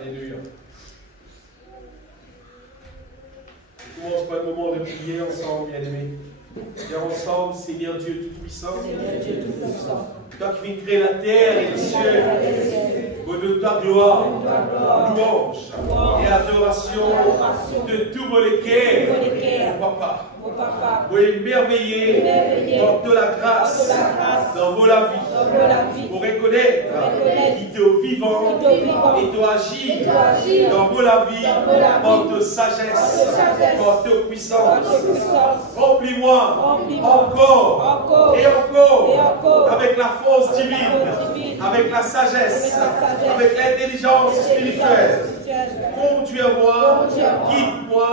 Alléluia. On commence par le moment de prier ensemble, bien-aimés. Prions ensemble, Seigneur Dieu Tout-Puissant. Toi qui viens créer la terre et les cieux. Au nom de ta gloire, louange et adoration de tout moléquer, mon papa. Vous émerveillez, porte la grâce dans vos la vie. Pour reconnaître qu'il te vivant et te agir dans vos la vie, porte sagesse, porte puissance. Remplis-moi encore et encore avec la force divine, avec la sagesse, avec l'intelligence spirituelle. Conduis-moi, guide-moi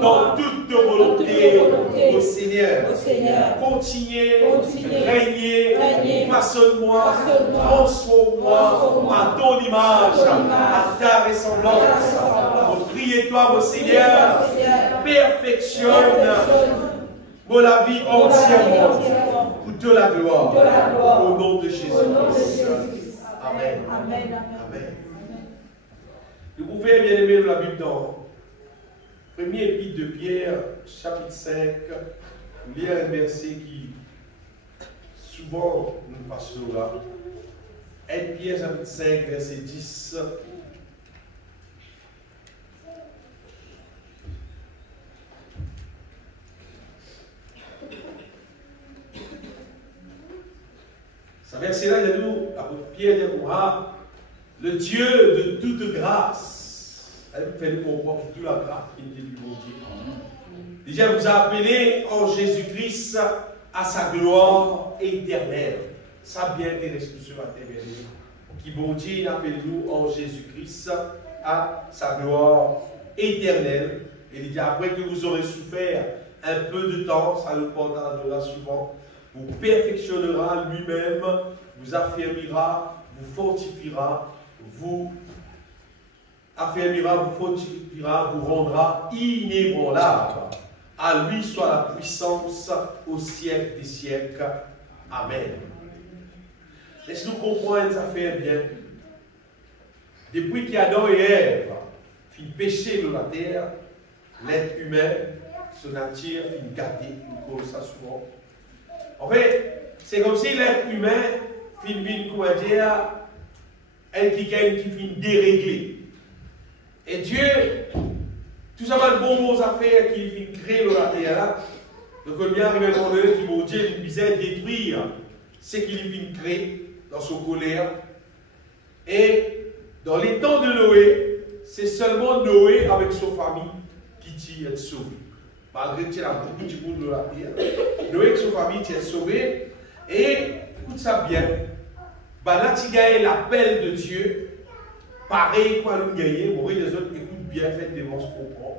dans toute volonté, au Seigneur. Continuez, régnez, façonne-moi, transforme-moi à ton image, à ta ressemblance. Priez-toi, mon Seigneur, perfectionne la vie entièrement pour de la gloire, au nom de Jésus-Christ. Amen. Amen. Vous pouvez bien aimer la Bible dans 1er Épître de Pierre, chapitre 5, lire un verset qui souvent nous passons là. 1 Pierre, chapitre 5, verset 10. Ce verset-là, il y a nous, l'apôtre Pierre dit, le Dieu de toute grâce, elle fait nous comprendre toute la grâce qui est du bon Dieu. Déjà, vous a appelé en Jésus-Christ à sa gloire éternelle. Ça bien intéressant tout ce matin, bien aimé. Qui bon Dieu appelle nous en Jésus-Christ à sa gloire éternelle. Et il dit après que vous aurez souffert un peu de temps, ça nous portera de la suivante, vous perfectionnera lui-même, vous affermira, vous fortifiera, vous fortifiera, vous rendra inébranlable. À lui soit la puissance au siècle des siècles. Amen. Laisse-nous comprendre ça fait bien. Depuis qu'Adam et Ève fit pécher dans la terre, l'être humain, son nature, fit gâter, comme ça souvent. En fait, c'est comme si l'être humain fit une, comment dire, elle qui fit déréglé. Et Dieu, tout ça va de bons affaires qui fit créer dans la terre. Donc, on vient arriver à un moment donné qui mon Dieu visait détruire ce qu'il fit créer dans son colère. Et dans les temps de Noé, c'est seulement Noé avec sa famille qui tient être sauvé. Malgré qu'il y a beaucoup de monde dans la terre, Noé avec sa famille tient sauvé. Et écoute ça bien. Là, tu gagnes l'appel de Dieu. Pareil, quoi, nous gagnons. Bon, les autres écoutent bien, faites des vents comprendre.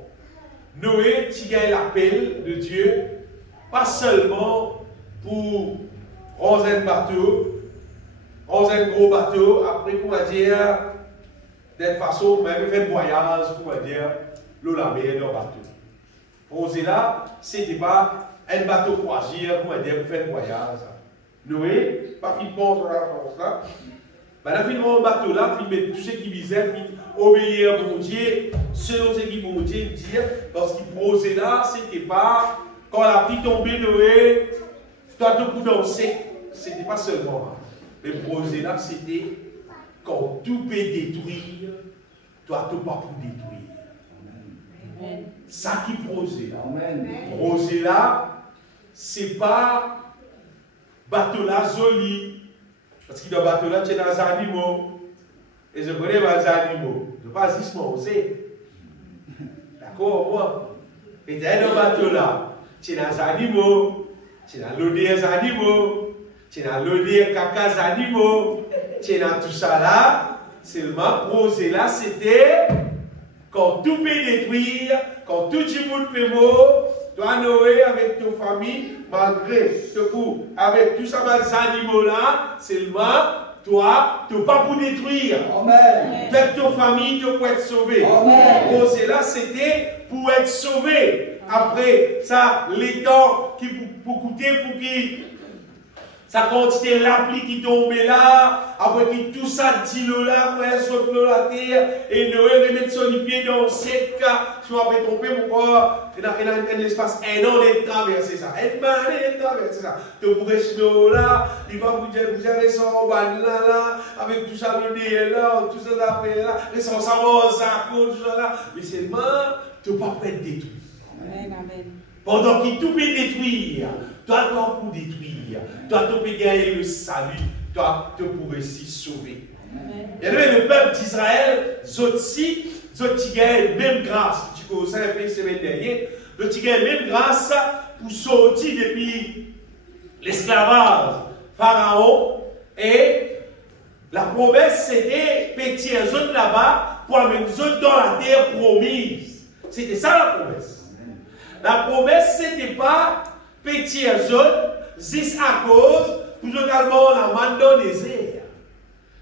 Noé, tu gagnes l'appel de Dieu. Pas seulement pour rendre un bateau, rendre un gros bateau, après, qu'on va dire, d'une façon, même faire un voyage, qu'on va dire, l'eau la mer dans bateau. Rosé là, c'était pas un bateau croisière, qu'on va dire, pour faire un voyage. Noé, pas qu'il pense dans la France là. Ben là, finalement, le bateau là, il met tout ce qui visait, il obéir à mon Dieu, selon ce qui mon Dieu dit, parce qu'il posait là, c'était pas quand la pluie tombée, Noé, toi, tout pour danser, c'était pas seulement. Mais posé là, c'était quand tout peut détruire, toi, tout pas pour détruire. Amen. Ça qui posait là. Posé là, c'est pas bateau là, joli. Parce que dans le bateau là, tu es dans les animaux. Et je connais les animaux. Je ne sais pas si je m'en sais. D'accord, moi. Et dans le bateau là, tu es dans les animaux. Tu es dans l'odeur des animaux. Tu es dans l'odeur caca des animaux. Tu es dans tout ça là. Seulement, poser là, c'était quand tout peut détruire, quand tout le monde peut mourir. Toi, Noé, avec ta famille, malgré ce coup, avec tous ces animaux-là, seulement, toi, tu n'es pas pour détruire. Amen. Avec ta famille, tu peux être sauvé. Poser là, c'était pour être sauvé. Après ça, les temps qui pour coûter, pour qui sa quantité l'appli qui tombe là, après que tout ça dit là, après saute la terre, et Noé remet son pied dans le sec, si on avait trompé, pourquoi il a un espace un an de traverser ça. Un an de traverser ça. Tu pourrais se là, il va vous dire, son là, avec tout ça, le nez là, tout ça là, et son savon, ça, tout ça là. Mais seulement, tu ne peux pas être détruit. Amen, amen. Pendant qu'il tout peut détruire, toi, tu peux détruire, toi, tu peux gagner le salut, toi, tu pourrais s'y sauver. Et le peuple d'Israël, Zotsi, gagne même grâce. Tu connais ça, la semaine dernière, tu gagne même grâce pour sortir depuis l'esclavage Pharaon. Et la promesse, c'était pétir un zone là-bas pour amener une zone dans la terre promise. C'était ça la promesse. La promesse, ce n'était pas petit à zone, juste à cause, pour totalement la manne dans le désert.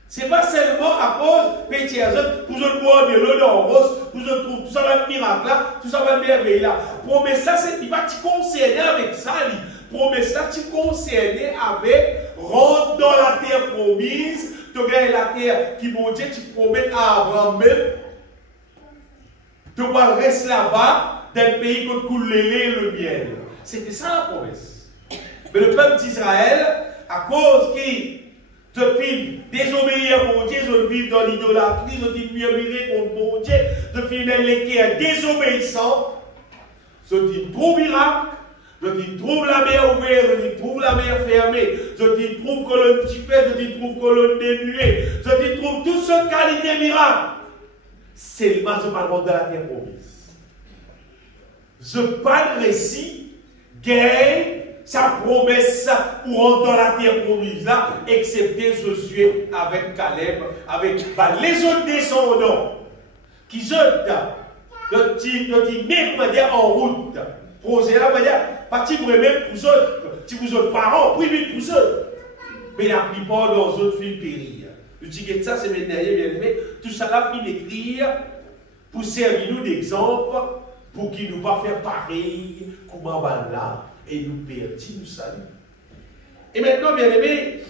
Ce n'est pas seulement à cause petit à zone, pour nous boire de l'eau dans le rose, pour nous trouver tout ça va être miracle là, tout ça va être merveille là. Promesse ça, c'est pas tu concerné avec ça. Promesse ça, tu concerné avec rentrer dans la terre promise, tu gagnes la terre qui, mon Dieu, tu promets à Abraham même. Tu vas rester là-bas. D'un pays qui coule le lait et le miel. C'était ça la promesse. Mais le peuple d'Israël, à cause qu'ils depuis désobéir à mon Dieu, ils vivent dans l'idolâtrie, ils murmurer contre mon Dieu, depuis les désobéissants, ils trouvent miracle, ils trouvent la mer ouverte, ils trouvent la mer fermée, ils trouvent colonne tipée, ils trouvent colonne dénuée, ils trouvent toutes sortes de qualités miracles. C'est le massement de la terre promise. Ce pas de récit gagne sa promesse pour rentrer dans la terre promise là, excepté Josué avec Caleb, avec les autres descendants qui sont en route. Projet là, pas si vous même pour eux, si vous êtes parents, oui, mais pour eux. Mais la plupart dans les autres films périr. Le ticket de ça, c'est maintenant bien aimé. Tout ça là, puis d'écrire pour servir nous d'exemple. Pour qu'il ne nous pas faire pareil, comme on va là, et nous perdre, nous salut. Et maintenant, bien aimé,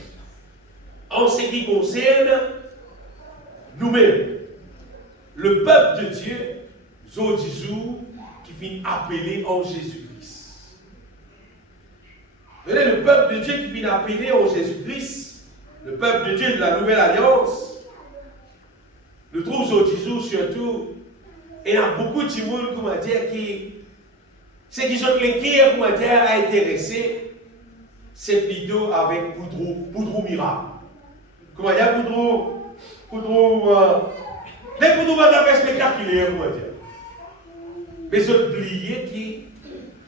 en ce qui concerne nous-mêmes, le peuple de Dieu, Zodizou, qui finit appelé en Jésus-Christ. Le peuple de Dieu qui finit appelé en Jésus-Christ, le peuple de Dieu de la Nouvelle Alliance, nous trouvons Zodizou surtout. Et il y a beaucoup de monde, comment dire, qui, ceux qui sont les comment dire, à intéresser, c'est plutôt avec Poudrou miracle. Comment dire, Poudrou, les Poudrou va être spectaculaire, comment dire. Mais c'est oublier qui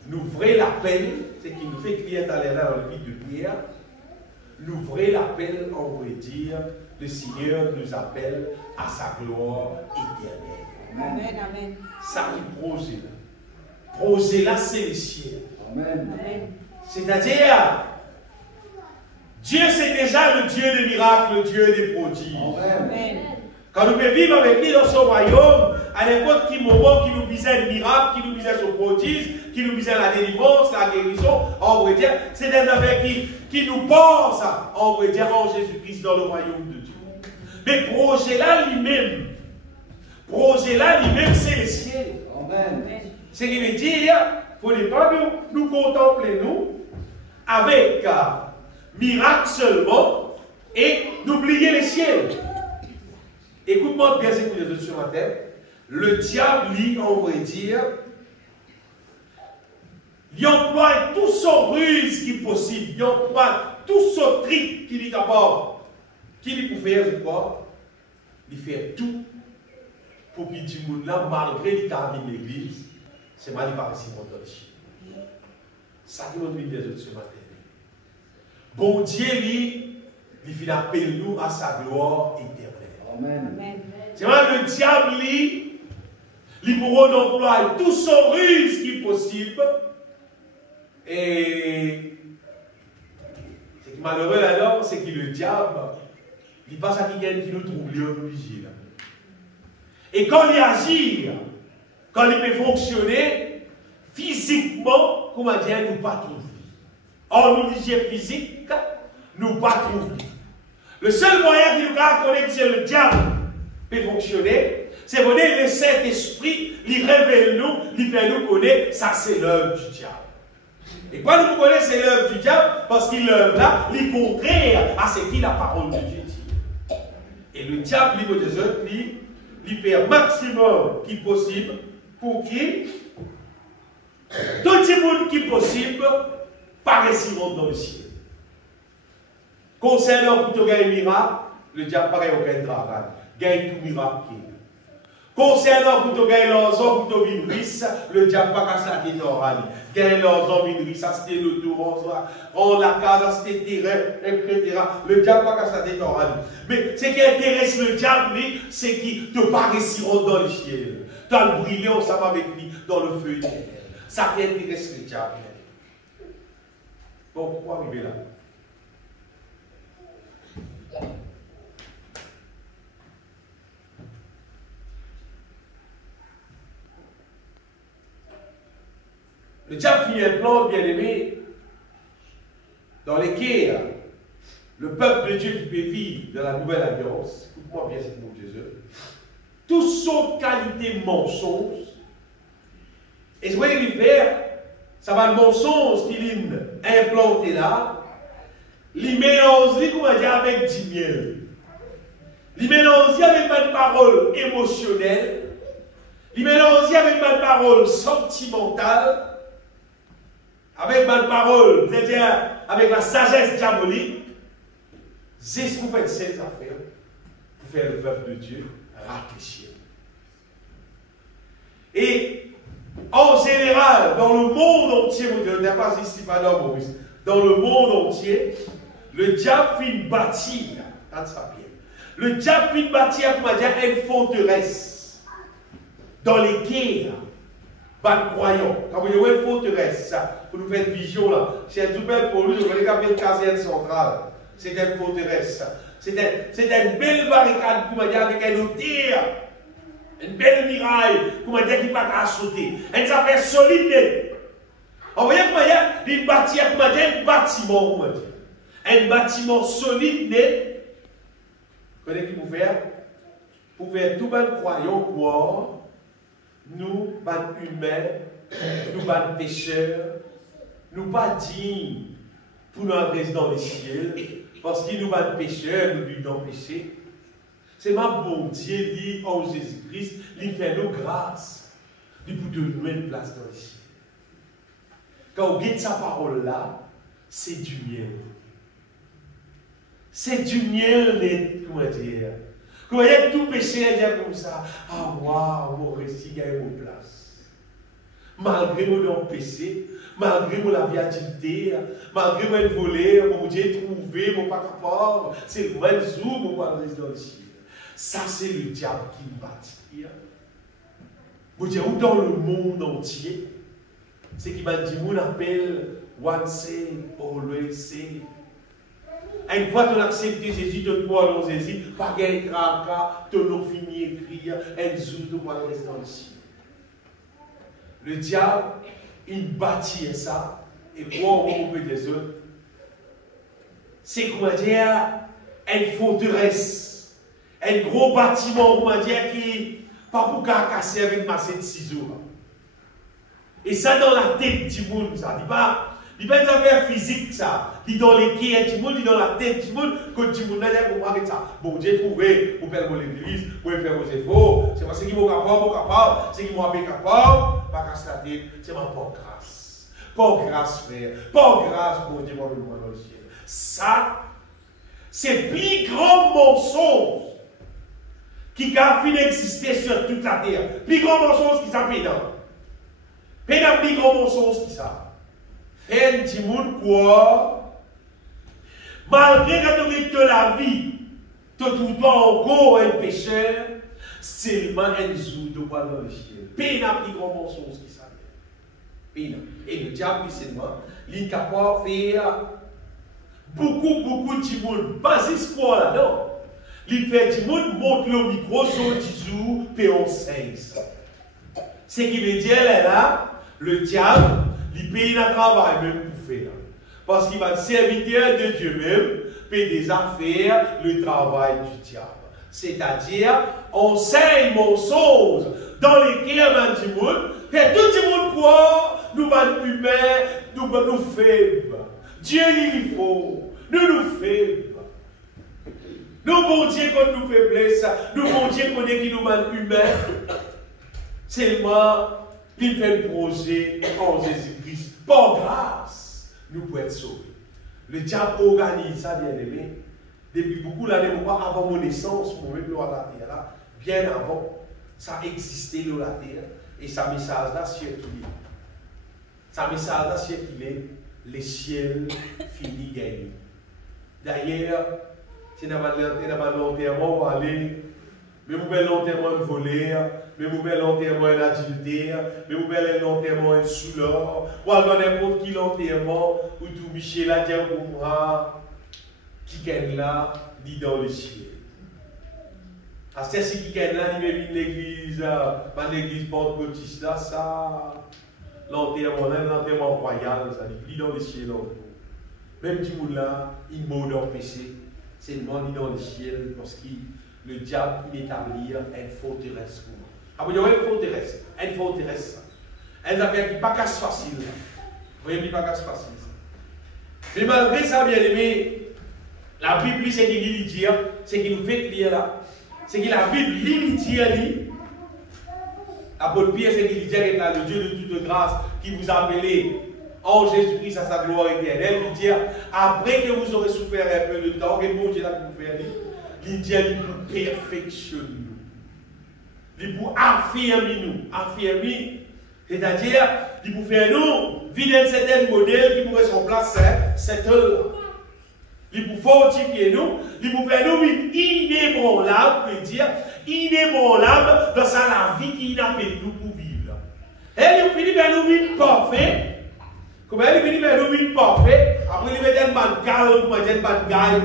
nous ferait l'appel, c'est qui nous fait crier à l'air dans le livre de Pierre, nous ferait l'appel, on pourrait dire, le Seigneur nous appelle à sa gloire éternelle. Amen, amen. Ça qui projet là. Projet là, c'est le ciel. Amen. C'est-à-dire, Dieu c'est déjà le Dieu des miracles, le Dieu des prodiges. Amen. Quand nous pouvons vivre avec lui dans son royaume, à n'importe quel moment qui nous visait le miracle, qui nous visait son prodige, qui nous visait la délivrance, la guérison, on va dire, c'est un affaire qui nous pense, on va dire, en Jésus-Christ dans le royaume de Dieu. Mais projet là lui-même, c'est le ciel. Amen. Ce qui veut dire, il ne faut pas nous contempler, nous, avec miracle seulement, et n'oublier le ciel. Écoute-moi bien ce que je dis ce matin. Le diable, lui, on va dire, il emploie tout son ruse qui est possible, il emploie tout son trick qu'il est capable. Qu'il peut faire, je crois, il fait tout pour qu'il dise là, malgré qu'il a mis l'église, c'est mal par ici mon Dieu. Ça qui m'a dit des autres ce matin. Bon Dieu, lui, il fait appel nous à sa gloire éternelle. Amen. C'est vrai, le diable, lui, il pourra employer tout son ruse qui est possible. Et ce qui est malheureux là-dedans, c'est que le diable, il passe à quelqu'un qui nous trouve, lui, nous vigile. Et quand il agit, quand il peut fonctionner, physiquement, comment dire, nous pas trouver. Or, nous disons physique, nous pas trouver. Le seul moyen qui nous a connecté que le diable peut fonctionner, c'est que le Saint-Esprit, il révèle nous, il fait nous connaître, ça c'est l'œuvre du diable. Et quand nous connaissons c'est l'œuvre du diable, parce qu'il l'œuvre là, il est contraire à ce que la parole de Dieu dit. Et le diable, il fait un maximum qui est possible pour qui tout le monde qui est possible paraît dans le ciel. Concernant pour gagner un miracle, le diable paraît aucun travail. Gagne tout miracle. Concernant pour gagner l'argent, pour vivre riche, le diable pas qu'à ça qui est oral. Gagner l'argent, vivre riche, ça c'était le tour, on la case, ça c'était terrain, etc. Le diable pas qu'à ça qui est oral. Mais ce qui intéresse le diable, c'est qu'il te paraît dans le ciel. Tu as le briller ensemble avec lui dans le feu éternel. Ça qui intéresse le diable. Bon, pourquoi arriver là? Le diable fit un plan, bien aimé, dans lequel le peuple de Dieu qui peut vivre dans la nouvelle alliance, écoute-moi bien cette mot de Jésus, toute sorte de qualité mensonge, et je voyais lui faire, ça va le mensonge qu'il a implanté là, il mélange, comment dire, avec du miel. Il mélange avec une parole émotionnelle, il mélange avec une parole sentimentale, avec ma parole, c'est-à-dire avec la sagesse diabolique, c'est ce qu'on fait ces affaires pour faire le peuple de Dieu réfléchir. Et en général, dans le monde entier, je ne dis pas ici, pas dans Maurice, dans le monde entier, le diable fait bâtir, le diable fait bâtir, comment dire, une forteresse dans lesquelles les croyants, quand vous avez une forteresse, pour nous faire une vision là, c'est un tout bel pour lui, je vais regarder une caserne centrale, c'est une forteresse, c'est une belle barricade, comment dire, avec un hôtel, une belle muraille, comment dire, qui ne peut pas sauter, une affaire solide. Vous voyez comment il bâtit, comment dire, un bâtiment, comment dire, un bâtiment solide, vous connaissez qui vous faire? Pour faire tout bel croyant croire, nous, les humains, nous, les pécheurs, nous pas dignes pour nous rester dans les cieux, parce que nous, les pécheurs, nous vivons dans le péché. C'est ma bon Dieu, dit en Jésus-Christ, il fait nos grâces, il pour nous une place dans les cieux. Quand on guette sa parole là, c'est du miel. C'est du miel, comment dire. Quand il y a tout péché, dire comme ça, ah waouh, mon récit gagne mon place. Malgré mon péché, malgré mon la viatilité, malgré mon volé, mon Dieu trouvé, mon pas capable, c'est le même jour, mon pas rester dans le ciel. Ça, c'est le diable qui me bâtit. Vous dire, où dans le monde entier, c'est qui m'a dit, mon appelle, one say, always say. Une fois que tu as accepté Jésus, tu crois dans Jésus, pas de tracas, tu n'as fini écrire, un jour tu vas rester dans le ciel. Le diable, il bâtit ça, et quoi on peut des autres? C'est comment dire, une forteresse, un gros bâtiment, comment dire, qui pas pour casser avec masse de ciseaux. Et ça dans la tête du monde, ça dit pas. Il n'y a pas d'affaire physique, ça. Il est dans les pieds du monde, il est dans la tête du monde. Quand du monde n'a pas avec ça. Bon, Dieu trouvé, vous faire l'église, vous faire vos efforts. C'est parce qu'ils sont capables, c'est qu'ils m'ont capable. Pas qu'à se la tête, c'est ma pauvre grâce. Pauvre grâce, frère. Pauvre grâce pour Dieu, moi, dans le ciel. Ça, c'est le plus grand mensonge qui a fini d'exister sur toute la terre. Plus grand mensonge qui s'appelle dans. Plus grand mensonge qui ça. Et un petit monde quoi, malgré que tu as la vie, tu ne trouves pas encore un pécheur, seulement un jour de voir dans le ciel. Peine a pris grand mensonge qui s'appelle. Et le diable, seulement, il est capable de faire beaucoup de monde. Pas juste quoi là, non. Il fait du monde, monte le micro, sur 10 jours, puis on sait ça. Ce qui veut dire là, le diable, il paye un travail même pour faire. Parce qu'il va serviteur de Dieu même, peut désaffaire le travail du diable. C'est-à-dire, on sait mensonge dans les cœurs du monde, et tout le monde croit, nous sommes humains, nous faibles. Dieu il faut, nous faibles. Nous, bon Dieu, quand nous faiblesse, nous, bon Dieu, connaît qui nous sommes humains. Seulement, il fait le projet en Jésus-Christ. Par grâce, nous pouvons être sauvés. Le diable organise ça, bien aimé. Depuis beaucoup d'années, avant mon naissance, pour même à la terre, là, bien avant, ça existait dans la terre. Et sa message là circulait. Sa message là circulait. Les ciels finis gagnés. D'ailleurs, si nous avons l'enterrement, on va aller. Mais vous avez l'enterrement de voler, mais vous avez l'enterrement d'adultère, mais vous avez l'enterrement de sous-l'or, ou alors n'importe qui l'enterrement, ou tout Michel a dit pour moi, qui gagne là, dit dans le ciel. À ce qui gagne là, il vient l'église, l'église Pentecôtiste là, ça, l'enterrement royal, ça dit dans le ciel. Même du monde là, il meurt dans le péché, c'est le monde dans le ciel, parce que le diable il établit une forteresse pour moi. Ah, vous voyez, une forteresse. Elle affaire qui n'est pas casse facile. Vous voyez, pas casse facile. Mais malgré ça, bien aimé, la Bible, c'est qu'il dit, c'est qu'il nous fait lire là. C'est que la Bible, il dit, l'apôtre Pierre, c'est qu'il dit, le Dieu de toute grâce qui vous a appelé en Jésus-Christ à sa gloire éternelle. Il dit, après que vous aurez souffert un peu de temps, que bon Dieu là qui vous fait aller. Il dit, il pour perfectionner nous. Il pour affirmer nous. Affirmer, c'est-à-dire, il pour faire nous vivre un certain modèle qui pourrait se remplacer cette heure. Il pour fortifier nous. Il pour faire nous vivre inébranlable, veut dire inébranlable dans la vie qu'il appelle nous pour vivre. Et il finit par nous vivre parfait. Comment il finit par nous vivre parfait. Après, il met un bancard, pour dire un bancard,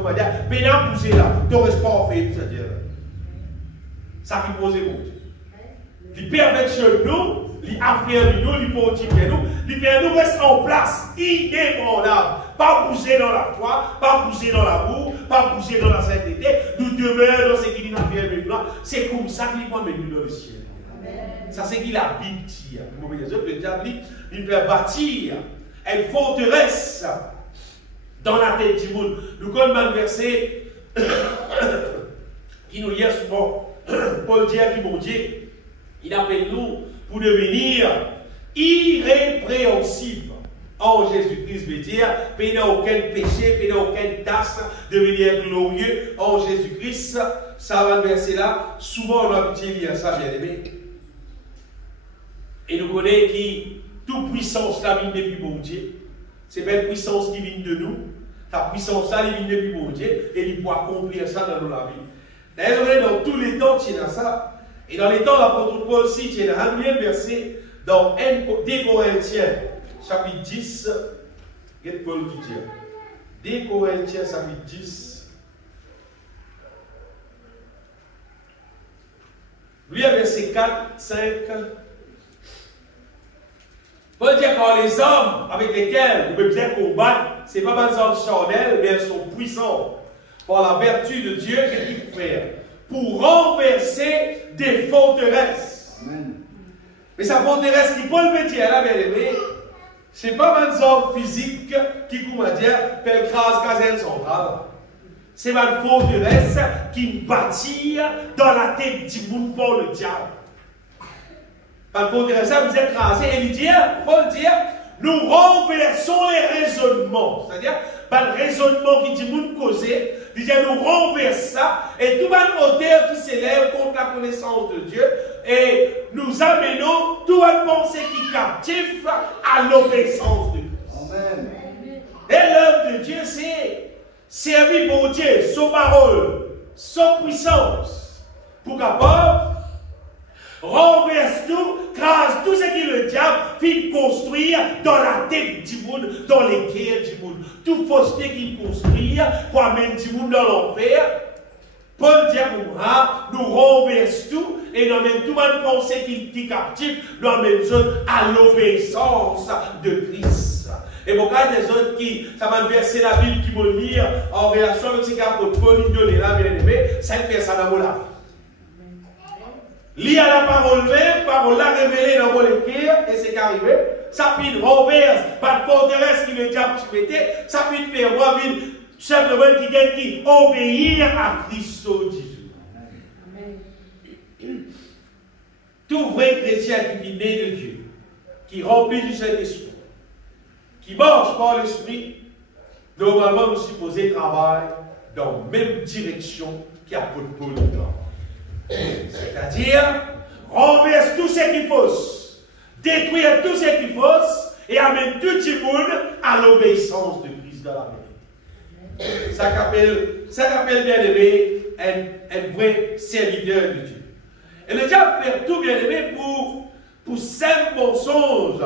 pour dire, mais là, poussé là, tu restes parfait, c'est-à-dire. Ça qui pose bon Dieu. Il perfectionne nous, il affirme nous, il fortifie nous, il fait nous rester en place, inébranlable. Pas bouger dans la foi, pas bouger dans l'amour, pas bouger dans la sainteté. Nous demeurons dans ce qu'il a fait avec nous. C'est comme ça qu'il va mettre nous dans le ciel. Ça, c'est qu'il a bâti. Le diable, il peut bâtir une forteresse dans la tête du monde. Nous connaissons un verset qui nous lie souvent. Paul dit à mon Dieu, il appelle nous pour devenir irrépréhensibles. En Jésus-Christ veut dire, il n'y a aucun péché, il n'y a aucune tasse, devenir glorieux en Jésus-Christ. Ça va le verset là. Souvent on a l'habitude de lire ça, bien aimé. Et nous connaissons qui toute puissance là vient depuis mon Dieu. C'est pas une puissance qui vient de nous. Ta puissance là vient depuis mon Dieu et il peut accomplir ça dans nos vies. D'ailleurs, dans tous les temps, tu as ça. Et dans les temps, l'apôtre Paul aussi, tu as un verset dans 2 Corinthiens, chapitre 10. Qu'est-ce que Paul dit? 2 Corinthiens, chapitre 10. Lui, verset 4, 5. Paul dit que les hommes avec lesquels vous pouvez bien combattre, ce n'est pas des hommes charnels, mais elles sont puissants par la vertu de Dieu qu'il peut faire pour renverser des forteresses. Amen. Mais sa forteresse qui Paul peut dire là, bien aimé, ce n'est pas des hommes physiques qui, comment dire, peuvent écraser Caserne centrale. C'est une forteresse qui bâtit dans la tête du monde pour le diable. Par contre, ça vous écrasez et il dit, Paul dit, nous renversons les raisonnements. C'est-à-dire, par le raisonnement qui dit nous causer, il dit, nous renversons ça et tout un auteur qui s'élève contre la connaissance de Dieu et nous amenons tout un pensée qui captive à l'obéissance de Christ. Amen. Et l'œuvre de Dieu, c'est servir pour Dieu, sa parole, sa puissance, pour qu'après, renverse tout, crase tout ce que le diable fait construire dans la tête du monde, dans les cœurs du monde. Tout fausseté qu'il construit pour amener du monde dans l'enfer. Paul dit à nous renverse tout et nous amène tout une pensée qui captive, nous amène à l'obéissance de Christ. Et pour des autres qui, ça m'a versé la Bible qui vont lire en relation avec ce qu'apôtre Paul donné là, bien aimé, ça fait ça dans mon la vie. Lire la parole même, parole là révélée dans mon cœur, et c'est qu'arrivé, ça peut renverse, pas de forteresse qui veut dire que tu mettais, ça peut faire moi, tout simplement qui obéir à Christ Jésus. Tout vrai chrétien qui est né de Dieu, qui remplit du Saint-Esprit, qui marche par l'Esprit, normalement nous supposons travailler dans la même direction qu'apôtre Paul. C'est-à-dire, renverse tout ce qui est fausse, détruire tout ce qui est fausse et amène tout le monde à l'obéissance de Christ dans la vérité. Ça qu'appelle bien aimé un vrai serviteur de Dieu. Et le diable fait tout bien aimé pour simple mensonge,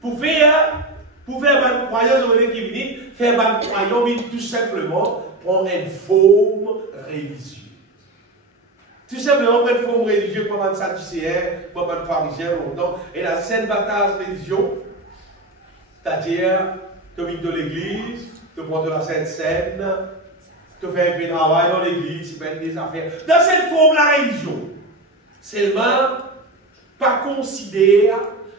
pour faire une croyance qui vient, faire une croyance tout simplement prendre une forme religieuse. Tout simplement prendre une forme religieuse comme un sadducéen, comme un pharisien longtemps, et la sainte bataille religion, c'est-à-dire, tu viens de l'église, tu prends de la Sainte Seine, tu fais un peu de travail dans l'église, tu fais des affaires. Dans cette forme, la religion, seulement, pas considérer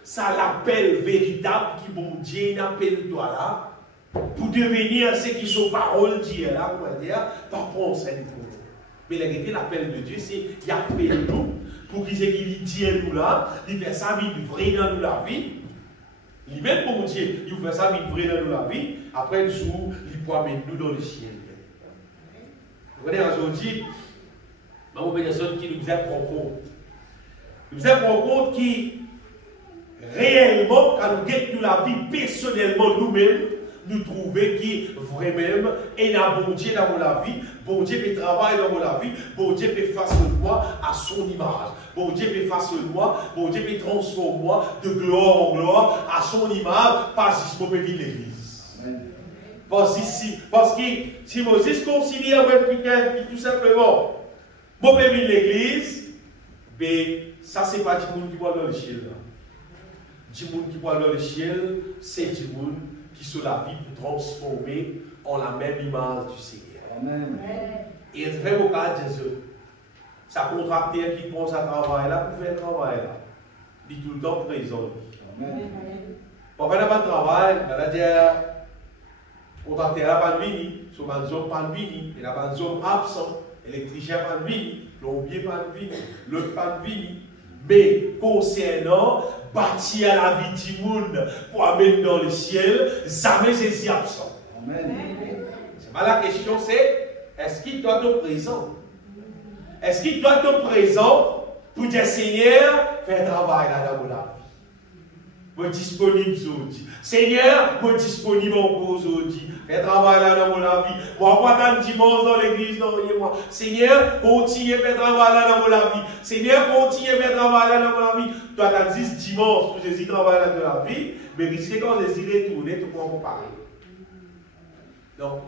ça l'appel véritable qui bon Dieu appelle toi là, pour devenir ce qui sont paroles Dieu là, on va dire, par conseil. Mais la réalité, l'appel de Dieu, c'est qu'il appelle nous, pour qu'il dit nous là, il fait sa vie vraie dans nous la vie. Il même pour Dieu, il fait sa vie vraie dans nous la vie, après le jour, il peut mettre nous dans le ciel. Vous voyez, aujourd'hui, il y a des personnes qui nous aiment en compte. Nous aimons en compte qui, réellement, quand nous guettons la vie personnellement nous-mêmes, nous trouvons qui vraiment est un bon Dieu dans la vie, bon Dieu peut travailler dans la vie, bon Dieu peut faire moi à son image, bon Dieu peut faire moi, bon Dieu peut transformer moi de gloire en gloire à son image, pas si je peux vivre l'église. Parce que si Moses considère quelqu'un qui tout simplement peut vivre l'église, mais ça c'est pas du monde qui voit dans le ciel. Du monde qui voit dans le ciel, c'est du monde qui sont la vie pour transformer en la même image du Seigneur. Amen. Et c'est vrai au cas de Jésus. Sa contracteur qui prend sa travail là pour faire le travail là. Il est tout le temps présent. Amen. Pour faire le travail, on va dire, contracteur n'a pas de vini, son manzon pas de vini, il n'a pas de zone absent, l'électricien pas de vini, plombier pas de vini, l'autre pas de vini. Mais concernant bâtir la vie du monde pour amener dans le ciel, jamais c'est absent. Amen. C'est pas la question, c'est est-ce qu'il doit être présent? Est-ce qu'il doit être présent pour dire Seigneur, fais un travail là dans mon vie? Moi disponible aujourd'hui. Seigneur, moi disponible encore aujourd'hui. Fais un travail là dans mon vie. Moi, pas dans le dimanche dans l'église, non, moi. Seigneur, continue à faire un travail là dans mon vie. Seigneur, continue à faire un travail là dans mon vie. Toi, tu as dit dimanche pour Jésus travail là dans la vie, mais risquez quand Jésus retourne, tu peux comparer. Donc,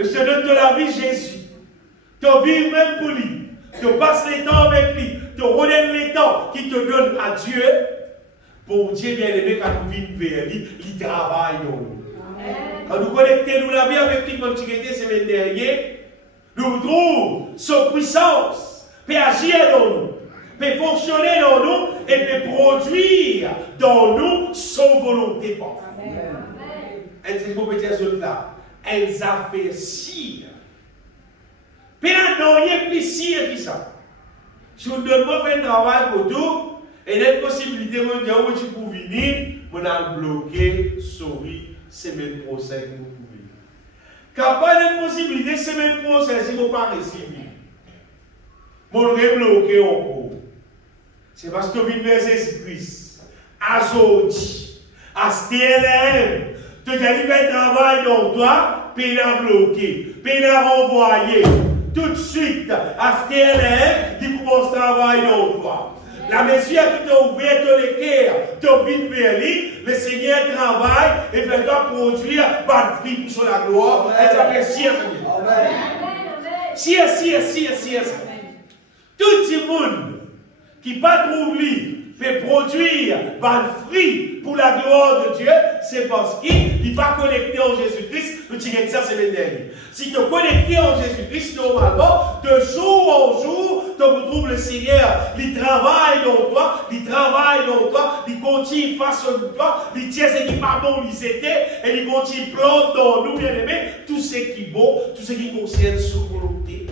je te donne de la vie Jésus. Tu vis même pour lui. Tu passes les temps avec lui. Tu redonnes les temps qu'il te donne à Dieu. Pour Dieu bien-aimé, quand nous vivons vers lui, il travaille dans nous. Quand nous connectons la vie avec lui, comme tu étais la semaine dernière, nous trouvons sa puissance, peut agir dans nous, peut fonctionner dans nous et peut produire dans nous son volonté parfaite. Et c'est pour dire cela. Elle a fait sire. Puis elle n'a rien plus sire que ça. Si on ne donne pas faire un travail pour tout, et il y a une possibilité de dire où tu peux venir, on a bloqué, sorry, semaine prochaine, vous pouvez. Car pas de possibilité, semaine prochaine, si vous ne pas réussir, on va bloquer encore. C'est parce que vous venez vers Jésus-Christ. Aujourd'hui, à STLM, tu as dit un travail dans toi, puis il a bloqué, puis il a renvoyé. Tout de suite, à STLM, il commence à travailler dans toi. La mesure qui t'a ouvert le cœur, t'a vite vers lui, le Seigneur travaille et fait produire par le fruit pour la gloire. Elle s'appelle Sire. Sire. Tout le monde qui ne trouve lui peut produire un fruit pour la gloire de Dieu, c'est parce qu'il n'est pas connecté en Jésus-Christ, nous tirons ça semaine dernière. Si tu es connecté en Jésus-Christ, normalement, de jour en jour, tu retrouves le Seigneur, il travaille dans toi, il continue façonne toi, il tient ce qui n'est pas bon, il s'était, et il continue plante dans nous, bien aimés, tout ce qui est bon, tout ce qui concerne sa volonté.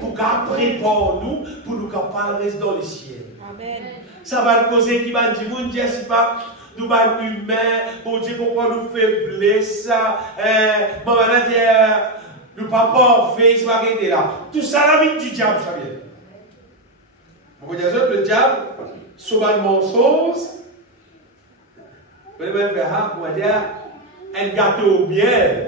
Pour qu'après pour nous, pour nous capables rester dans le ciel. Amen. Ça va nous causer qui va dire, mon Dieu, c'est pas nous sommes humains, bon Dieu, pourquoi nous faiblesse, bon, on a dit, nous ne pas parfaits, c'est pas arrêter là. Tout ça, la vie du diable, ça vient. Vous voyez, le diable, sur un mensonge, vous pouvez même faire, on va dire, un gâteau au miel.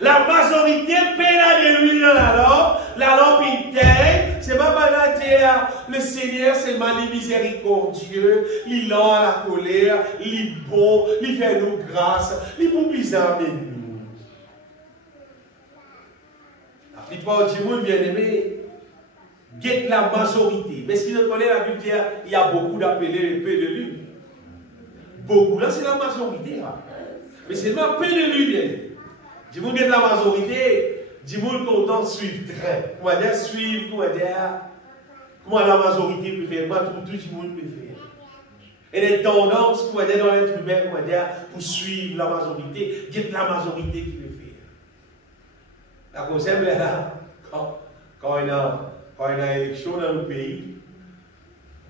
La majorité paie de l'huile dans la lampe interne. C'est pas mal dire le Seigneur, c'est mal miséricordieux, il lent à la colère, il bon, il fait nous grâce, il pour bizarre avec nous. La plupart du monde, bien aimé, guette la majorité. Mais si vous connaissez la Bible, il y a beaucoup d'appelés, peu de lui. Beaucoup, là, c'est la majorité. Là. Mais c'est seulement peu de lui, bien. Dis-moi, guette la majorité, dis-moi, content suivre très. On va dire suivre, on va dire, comment la majorité peut faire, moi, tout le monde peut faire. Et les tendances, on va dire, dans l'être humain, on va dire, pour suivre la majorité, guette la majorité qui peut faire. La concept est là, quand il y a élection dans le pays,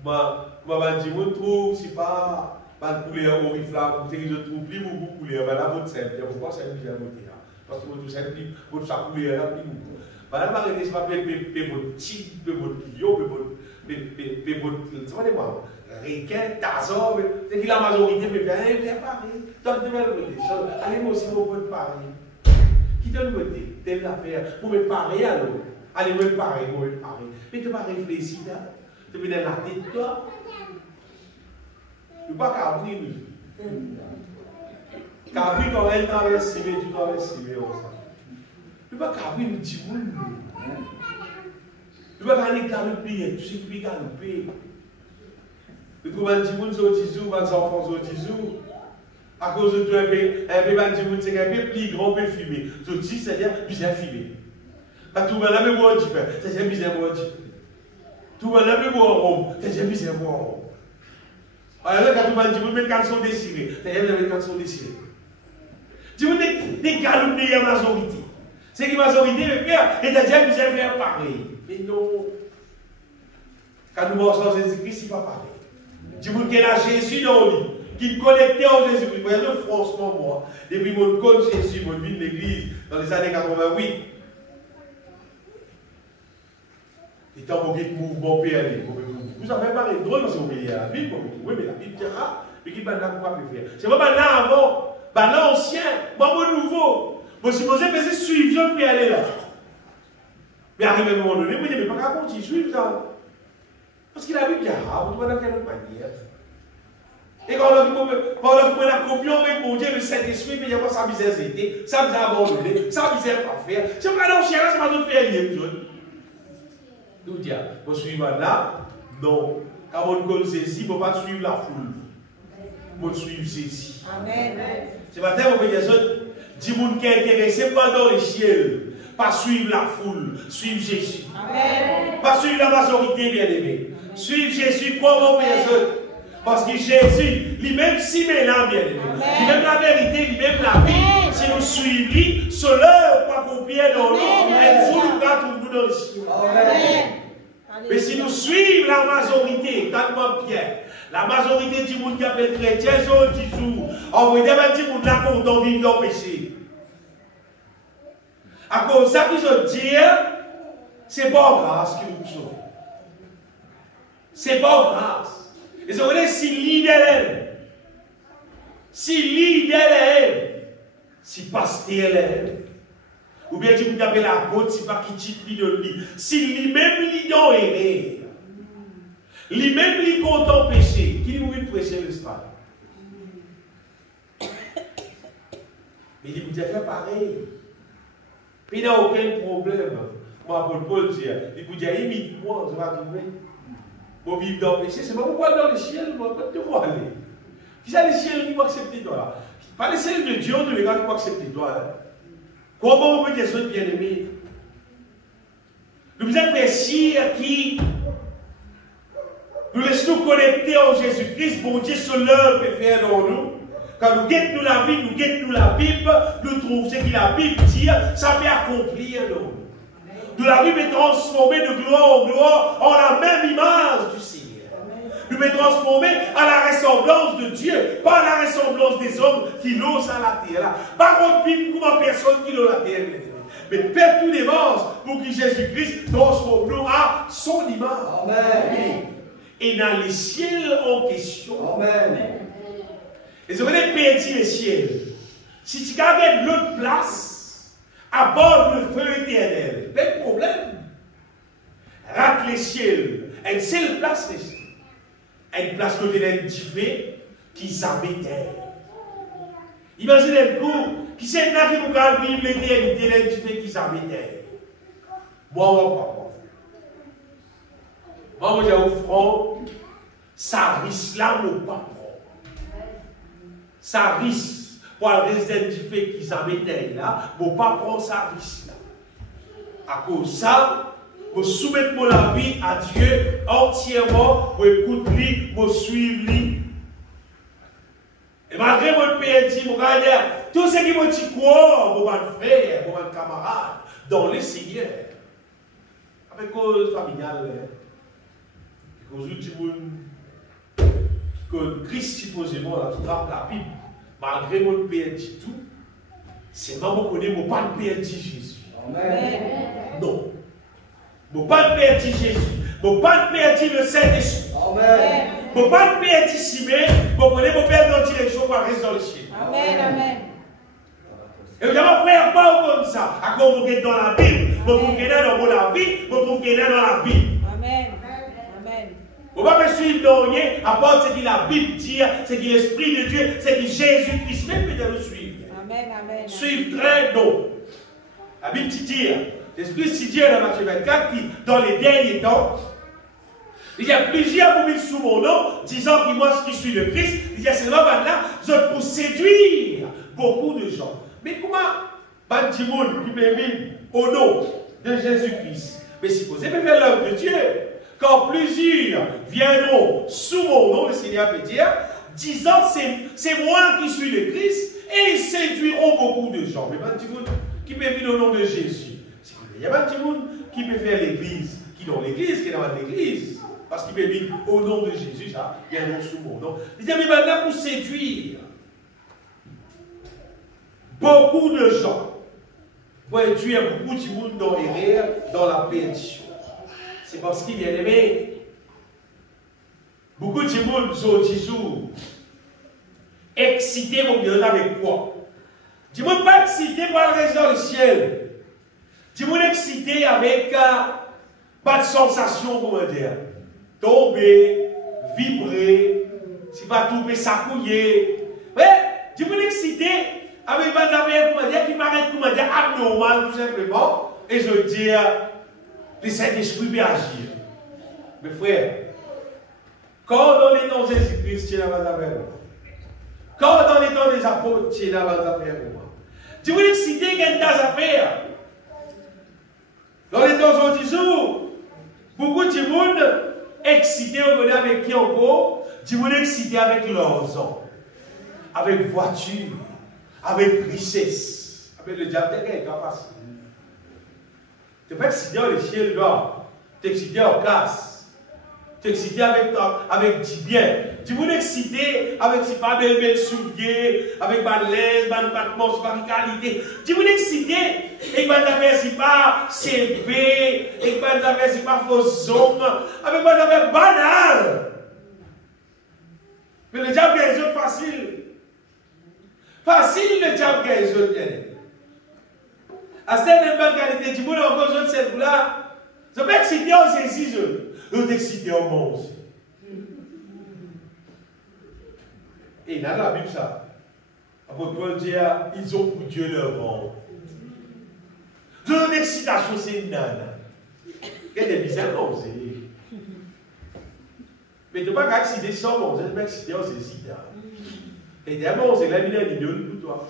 moi, je trouve, c'est pas de couleur oriflamme, c'est que je trouve plus beaucoup de couleurs, mais là, votre simple, pourquoi c'est bien voté? Parce que votre simple, votre chaque couleur là, plus beaucoup. Madame Marine, c'est pas votre type, votre lion, votre requin, tazor, c'est que la majorité peut faire, faire pareil. Donc, de même voter. Allez-moi aussi, vous vote pareil. Qui donne voter? Telle l'affaire. Vous mettez pareil alors. Allez, vous mettez pareil, vous mettez pareil. Mais tu ne pas réfléchir là. Tu peux dans la tête, toi. Tu ne peux pas cabrir, nous. Cabrir quand elle traverse, mais tu traverses, mais on sait. Tu ne peux pas cabrir, nous, tu veux. Tu ne peux pas aller galoper, tu sais que tu peux galoper. Tu trouves un petit monde sur le tisou, un enfant sur le tisou. À cause de toi, un peu, c'est un peu plus grand, peu fumé. Sur le tisou, c'est-à-dire bien fumé. Quand tout le monde a même boire du pain, c'est-à-dire bien boire du pain. Tout le monde a même boire rhum, c'est-à-dire bien boire rhum. Alors, quand tout le monde met caleçon désiré, c'est-à-dire bien caleçon désiré. Tu veux des galoupes de la majorité. C'est que la majorité veut faire, et c'est-à-dire bien faire pareil. Mais non. Quand nous marchons en Jésus-Christ, ce n'est pas pareil. Tu veux qu'il y a Jésus dans lui, qui connectait en Jésus-Christ. Vous voyez, franchement, moi, depuis mon code Jésus, mon vie de l'église, dans les années 88, il y a un mouvement PLE. Vous savez pas les drôles, c'est au milieu de la Bible. Oui, mais la Bible dira, mais qui va pas faire. C'est pas maintenant avant, maintenant ancien, maintenant nouveau. Vous supposez que c'est suivre le PLE là. Mais arrivé à un moment donné, vous ne pouvez pas continuer à suivre ça. Parce que la Bible dira, vous devez faire une manière. Et quand on a copié avec mon Dieu, le Saint-Esprit, il n'y a pas sa misère, sa misère abandonnée, sa misère pas faire. C'est pas l'ancien, c'est pas notre PLE. Nous disons, vous suivez maintenant? Non. Quand on connaît ceci, il ne faut pas suivre la foule. Il faut suivre ceci. Amen. C'est pas tellement que les autres disent qui est intéressé pas dans les ciels. Pas suivre la foule, suivre Jésus. Amen. Pas suivre la majorité, bien aimé. Suivre Jésus comme on personne. Parce que Jésus, lui-même, si maintenant, bien aimé. Lui-même la vérité, lui-même la vie. Si nous suivons, cela va copier dans nous. Elle foule pas tout nous dans le ciel. Amen. Mais si nous suivons la majorité, tellement bien, la majorité du monde qui appelle chrétien, c'est toujours, on va dire que nous là content vivre dans le péché. À cause de ça qu'ils ont dit, c'est pas grâce qui nous sauve. C'est pas grâce. Ils ont dit si l'idée si l'idée si pasteur ou bien tu peux taper la côte, si pas qui tite de lui. Si lui-même lui dans erreur, lui-même lui content péché, qui lui veut prêcher le stade. Mais il vous a fait pareil. Puis il n'y a aucun problème. Moi, Paul dit, il vous dit, imite-moi, je vais trouver. Pour vivre dans le péché, c'est pas pourquoi dans le ciel, moi, quand tu vas aller. Qui c'est le ciel qui va accepter toi? Pas le ciel de Dieu, de l'égal qui va accepter toi. Comment on peut dire ça, bien-aimé? Nous vous apprécions qui nous laissons nous connecter en Jésus-Christ, bon Dieu, cela peut faire dans nous. Quand nous guettons la vie, nous guettons la Bible, nous trouvons ce que la Bible dit, ça peut accomplir dans nous. Nous la Bible est transformée de gloire en gloire en la même image du Seigneur. Nous sommes transformés à la ressemblance de Dieu, pas à la ressemblance des hommes qui l'osent à la terre. Par contre, comme personne qui l'ose à la terre. Mais Père tout démence pour que Jésus-Christ transforme nous à son image. Amen. Et dans les ciels en question. Amen. Et vous allez perdre les ciels. Si tu gardes l'autre place, aborde le feu éternel. Pas de problème. Rate les ciels. Une seule place reste. Une place que tu as qui s'habite. Imaginez un coup, qui c'est là qui vous garde vivre l'éternité qui s'habite. Moi, On va dire au front, ça risque là, mon pas prendre. Ça risque, pour le résident du fait qu'ils en mettaient là, mon pas prendre ça risque là. À cause de ça, je soumets mon vie à Dieu entièrement, je écoute lui, je suivre lui. Et malgré mon PNT, mon gars, tout ce qui m'a dit quoi, mon frère, mon camarade, dans le Seigneur, avec cause familiale, cause du monde, que Christ supposément là, qui trappe la Bible, malgré mon PNT tout, c'est vraiment qu'on est mon pas de PNT Jésus. Amen. Non. Mon pas de PNT Jésus. Mon pas de PNT le Saint-Esprit. Amen. Mon pas de PNT Simé, mon père dans la direction pour rester dans le ciel. Amen. Amen. Et vous avez frère, pas comme ça. À quoi vous êtes dans la Bible, vous trouvez dans la vie, vous trouvez dans la Bible. Amen. Amen. Vous ne pouvez pas me suivre dans rien, à part ce que la Bible dit, ce que l'Esprit de Dieu, ce que Jésus-Christ même peut nous suivre. Amen. Amen. Suivre très non. La Bible dit, l'Esprit dit dans Matthieu 24, qui, dans les derniers temps, il y a plusieurs mobiles sous mon nom, disant que moi, qui suis le Christ, il y a seulement là, je pour séduire beaucoup de gens. Mais comment, Bantimoun, qui peut vivre au nom de Jésus-Christ, mais supposé peut faire l'œuvre de Dieu, quand plusieurs viendront sous mon nom, le Seigneur peut dire, disant c'est moi qui suis le Christ, et ils séduiront beaucoup de gens. Mais Bantimoun, qui peut vivre au nom de Jésus, il y a Bantimoun qui peut faire l'église, qui est dans l'église, qui est dans l'église. Parce qu'il peut vivre au nom de Jésus, ça, il y a un nom sous mon nom. Il dit, mais maintenant pour séduire beaucoup de gens, pour induire beaucoup de monde dans l'erreur, dans la perdition. C'est parce qu'il est aimé. Beaucoup de monde sont toujours excités, mon bien, avec quoi? Dis-moi pas excité par la raison du ciel. Dis-moi excité avec pas de sensation, comment dire. Tomber, vibrer, si pas tomber, s'accouiller. Ouais, dis-moi excité avec ma affaire, comment dire, qui paraît, comment dire, abnormal, tout simplement. Et je dis, le Saint-Esprit peut agir. Mes frères, quand dans les temps de Jésus-Christ, tu es là, ma affaire. Quand dans les temps des apôtres, tu es là, ma affaire. Dis-moi excité, qu'il y a des affaires. Dans les temps de Jésus, beaucoup de monde excité, on connaît avec qui encore? Du monde excité avec l'argent, avec voiture, avec richesse. Avec le diable, c'est facile. Tu n'es pas excité dans les ciels, là. Tu es excité en casse. Tu es excité avec du bien. Tu monde excité avec si pas de belles souliers, avec pas de l'aise, pas de battement, pas de qualité. Tu monde excité et pas d'affaires si pas CV, et pas d'affaires si pas faux hommes, avec pas d'affaires banales. Mais le diable est un facile. Facile le diable est un bien. À cette bonne qualité, tu monde encore de cette là. Je peux exciter en saisie, je peux exciter en mange. Et dans la Bible, ça, l'apôtre Paul dit, ils ont pour Dieu leur ventre. De l'excitation, c'est une nana. Quelle est bizarre, non, c'est. Mais tu ne peux pas exciter sans manger, tu peux exciter en saisie. Et d'abord, c'est la vie d'un idole pour toi.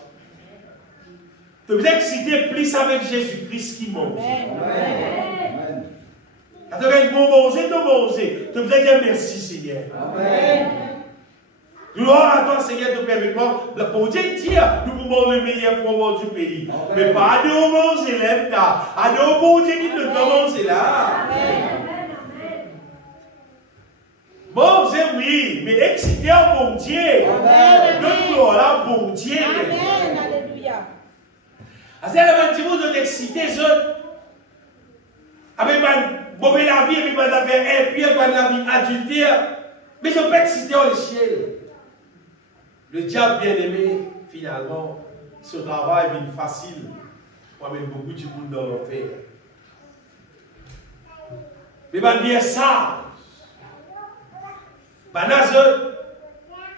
Tu peux exciter plus avec Jésus-Christ qui mange. Amen. Quand tu as bon manger, tu manger. Tu peux dire merci, Seigneur. Amen. Gloire à toi, Seigneur, de permettement. Pour Dieu dire, nous pouvons le meilleur pour du pays. Amen. Mais pas de manger là, à de bon Dieu qui ne commence là. Manger, oui, mais exciter en bon Dieu. De gloire à bon Dieu. Amen. Alléluia. C'est un petit mot de exciter, avec ma mauvaise la vie, avec ma affaire impie, avec ma vie adultère. Mais je peux exciter dans le ciel. Le diable bien-aimé, finalement, ce travail est facile pour mettre beaucoup de monde dans l'enfer. Mais ma vie est sage. Maintenant,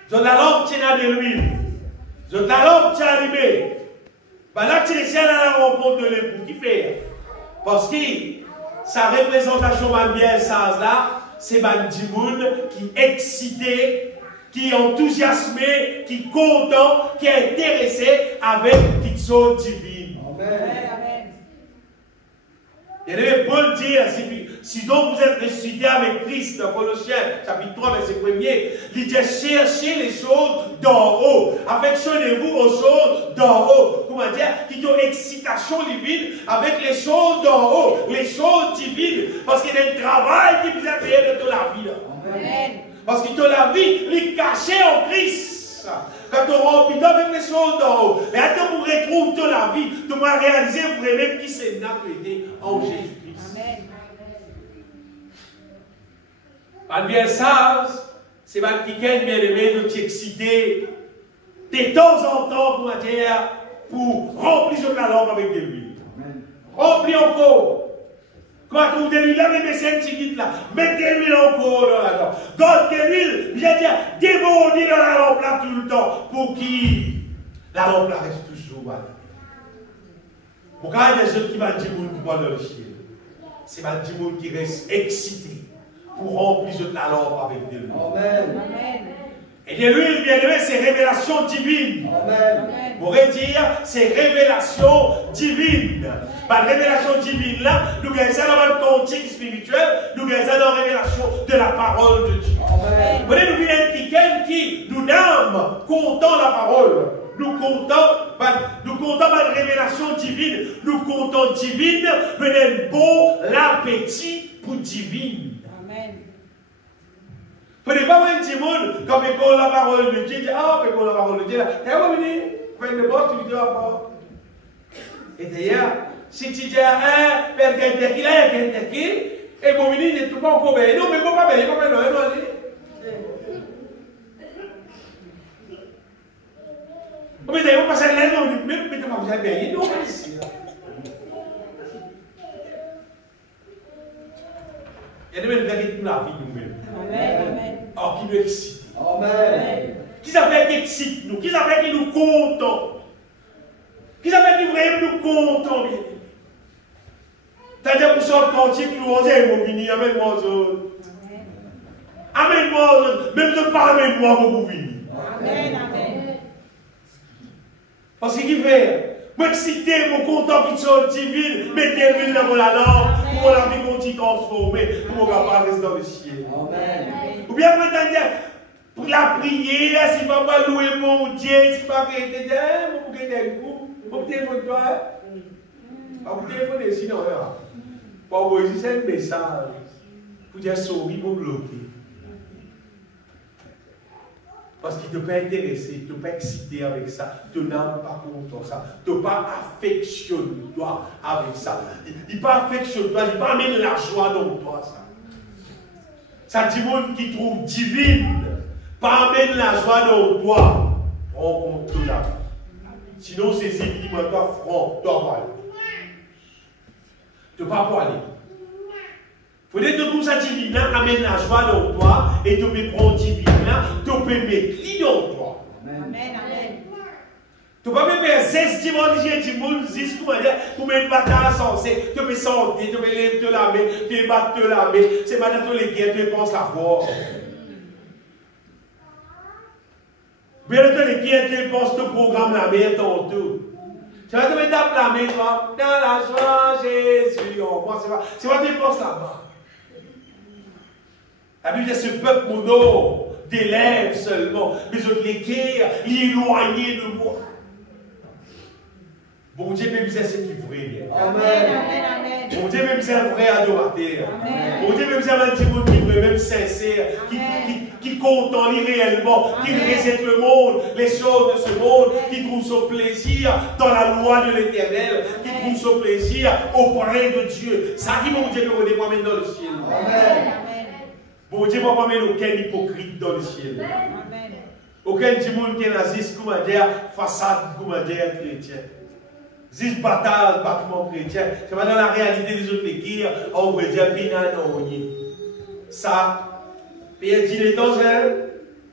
je la lampe tient de l'huile. Je la lampe tient allumée. Maintenant, tu es à la rencontre de l'époux. Qui fait? Parce que sa représentation mal bien sage là, c'est Bandimoun qui est excité, qui est enthousiasmé, qui est content, qui est intéressé avec toute chose divine. Amen. Et Paul dit, si donc vous êtes ressuscité avec Christ, dans Colossiens, chapitre 3, verset 1er, il dit, cherchez les choses d'en haut. Affectionnez-vous aux choses d'en haut. Comment dire? Qui ont excitation divine avec les choses d'en haut, les choses divines. Parce qu'il y a un travail qui vous a fait de toute la vie. Amen. Parce que toute la vie, il est caché en Christ. Quand on remplit avec les choses d'en haut, et quand vous retrouvez toute la vie, vous allez réaliser vous-même qui c'est été en Jésus-Christ. Amen. Pas bien sage, c'est pas quelqu'un bien aimé de t'exciter de temps en temps pour remplir la lampe avec de l'huile. Remplis encore. Quand vous avez de l'huile là, mettez un petit là. Mettez l'huile encore dans la lampe. Quand l'huile, bien dire, débordez dans la lampe là tout le temps. Pour qui la lampe là reste toujours là. Pourquoi il y a des gens qui vont dire pour dans le ciel? C'est pas des gens qui restent excités pour remplir la lampe avec de l'huile. Amen. Et de l'huile, bien aimé, c'est révélation divine. Amen. On pourrait dire, c'est révélation divine. Par révélation divine là, nous gagnons ça dans le contexte spirituel, nous gagnons ça dans la révélation de la parole de Dieu. Amen. Vous voyez, nous venons quelqu'un qui nous nomme, comptant la parole. Nous comptons par révélation divine. Nous comptons divine, venez bon l'appétit pour divine. Amen. Vous ne pouvez pas voir un petit monde comme école la parole de Dieu. Ah, école la parole de Dieu. Et vous venez, vous faites le boss, tu lui dis pas. Et d'ailleurs, si tu dis à quelqu'un qui a quelqu'un qui, et vous venez, il est tout le monde pour non, mais pas bien, pas bien, non, mais d'ailleurs, passer l'aide, mais tu m'as bien bien, non, ici. Il y a des gens qui nous la vie nous-mêmes. Amen. Oh, qui nous excite. Amen. Qui ça fait qui excite nous? Qui ça fait qui nous content? Qui ça fait qui vraiment nous content? C'est-à-dire pour ça, quand tu nous osons, ils vont venir, amène-moi aux autres. Amène-moi aux autres. Même de pas amène-moi, vous venir. Amen. Amen. Parce qu'il fait, m'exciter, mon content qui soit divine, mettez l'huile dans la lampe, pour la vie continue transformer, pour mon capable rester dans le ciel. Amen. Ou bien pour la prière, si pas moi louer mon Dieu, si pas que tu dis, mon bouquet coup, mon téléphone toi, mon téléphone est sinon, pour vous c'est un message, pour dire souris, pour bloquer. Parce qu'il ne peut pas intéresser, il ne peut pas exciter avec ça, tu n'as pas content ça, tu ne pas affectionner toi avec ça. Il ne pas affectionner toi, il ne pas amener la joie dans toi ça. Ça dit monde qui trouve divine, pas amener la joie dans toi, prends compte de la vie. Sinon c'est dis-moi toi franc, toi pas aller. Tu ne peux pas aller. Il faut dire que tout ça divine amène la joie dans toi et tu peux prendre divine, tu peux mettre dans toi. Amen. Amen. Tu peux pas me faire 16 dimanches, du monde, 10 pour mettre bataille sensée, tu peux sortir, tu peux lever, te laver, tu peux battre, te laver, c'est maintenant tous les guerres, tu penses la voir. Bien tous les guerres, tu penses le programme la mer tantôt. Tu vas te mettre à blâmer, toi, dans la joie, Jésus, c'est pas tu penses là-bas. La Bible dit ce peuple monod d'élèves seulement, mais autres les guerres, l'éloigner de moi. Bon Dieu, même c'est ce qui est vrai. Amen. Bon Dieu, même c'est un vrai adorateur. Amen. Bon Dieu, même c'est un petit mot qui est vrai, même sincère, qui content réellement, qui rejette le monde, les choses de ce monde, qui trouve son plaisir dans la loi de l'Éternel, qui trouve son plaisir auprès de Dieu. Ça qui, mon Dieu, nous redéploie dans le ciel. Amen. Bon Dieu, ne va pas mettre aucun hypocrite dans le ciel. Amen. Aucun monde qui est naziste, comment dire, façade, comment dire, chrétien. Zis bataille, bâtiment chrétien. C'est pas dans la réalité des autres guerres, on veut dire, pinanoni. Ça, Pierre dit les temps,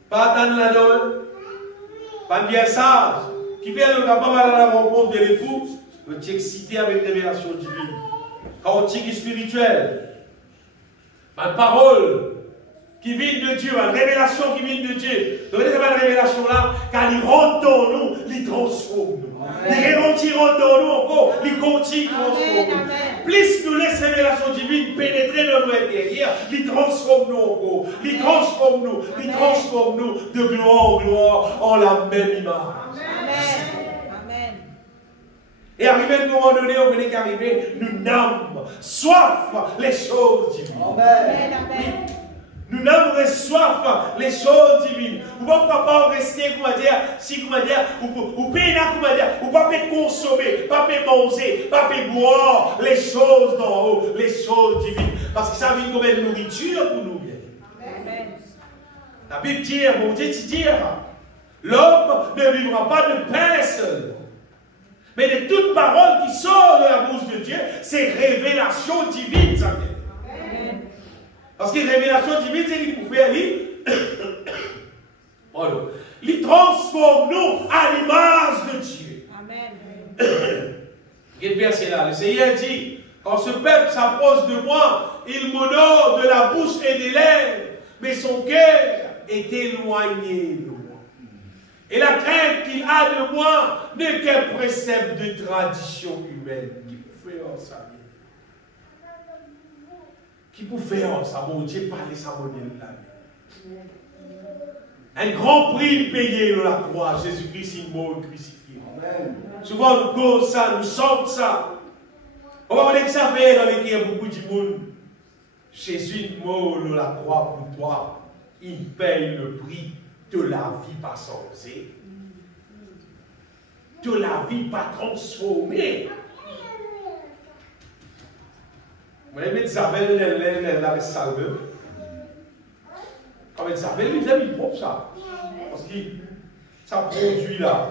pas attendre la donne, pas bien sage, qui vient le capable à la rencontre de l'épouse, veut t'exciter avec révélation divine. Quand on est spirituel, Ma parole qui vient de Dieu, une révélation qui vient de Dieu. Donc, cette révélation-là, car il rentre dans nous, il transforme nous. Il rentre dans nous encore, il continue à transformer nous. Plus nous laissons la révélation divine pénétrer dans nos intérieurs, il transforme nous encore. Il transforme nous de gloire en gloire en la même image. Amen. Et arrivé à un moment donné, on venait qu'arriver, nous n'avons soif les choses divines. Amen. Nous n'avons soif les choses divines. Vous ne pouvez pas rester, comment dire, ou pas consommer, pas manger, pas boire les choses d'en haut, les choses divines. Parce que ça vient comme une nourriture pour nous. Amen. La Bible dit, mon Dieu dit, l'homme ne vivra pas de pain seul. Mais de toute parole qui sort de la bouche de Dieu, c'est révélation divine, ça vient. Parce que révélation divine, c'est qu'il pouvait aller. Il transforme nous à l'image de Dieu. Amen. Quel verset là? Le Seigneur dit, quand ce peuple s'approche de moi, il m'honore de la bouche et des lèvres, mais son cœur est éloigné de moi. Et la crainte qu'il a de moi n'est qu'un précepte de tradition humaine. Qui peut faire ça? Qui peut faire ça? Mon Dieu, parler ça, mon Dieu, un grand prix payé de la croix, Jésus-Christ, il mort crucifié. Amen. Souvent, nous cause ça, nous sortons ça. On va voir que ça fait dans lesquels il y a beaucoup de monde. Jésus mort de la croix pour toi. Il paye le prix de la vie pas changée, de la vie pas transformée. Vous voyez, Isabelle, la salve. Quand Isabelle, ils aiment, ils prouvent ça. Parce que ça produit là.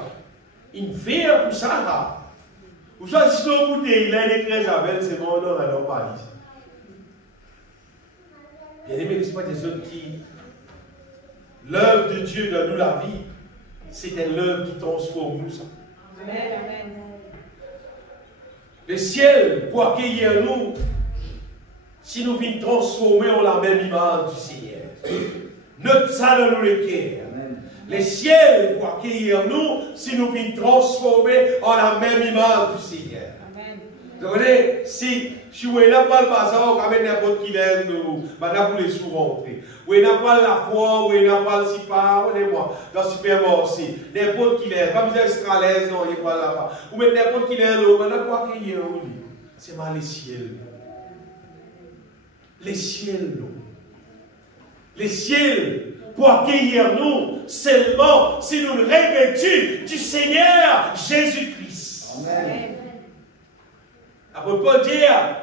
Une verre pour ça là. Vous savez, si vous goûtez, il a une très Isabelle, c'est bon, non, la normale. Bien aimé, l'espoir des autres qui. L'œuvre de Dieu dans nous, la vie, c'est une œuvre qui transforme nous. Ça. Amen. Le ciel, pour accueillir nous, si nous venons transformer en la même image du Seigneur. Notre ça dans le cœur. Le ciel, pour accueillir nous, si nous venons transformer en la même image du Seigneur. Vous voyez, si vous n'avez pas le bazar, vous avez n'importe qui l'aide, vous les sous-rentrer. Vous n'avez pas la foi, vous n'avez pas le sipa, vous moi, dans le supermarché. N'importe qui l'aide, pas besoin d'extra-l'aise, non, il n'est pas là-bas. Vous mettez n'importe qui l'aide, vous n'avez pas accueillir. C'est mal les ciels. Les ciels, non. Les ciels, pour accueillir nous, seulement si nous nous revêtons du Seigneur Jésus-Christ. Amen. Après Paul dire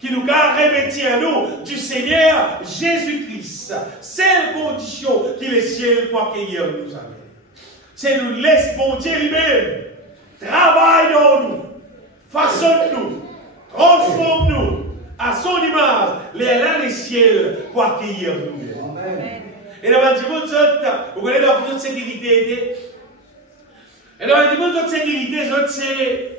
qu'il nous a revêtis à nous du Seigneur Jésus-Christ. C'est la condition que les ciels pour accueillir nous. C'est nous laisse bon Dieu lui-même. Travaille dans nous. Façonne-nous. Transforme-nous à son image. Les ciels pour accueillir nous. Amen. Et dans le monde, vous connaissez la plus de sécurité. Et dans le monde de sécurité, c'est.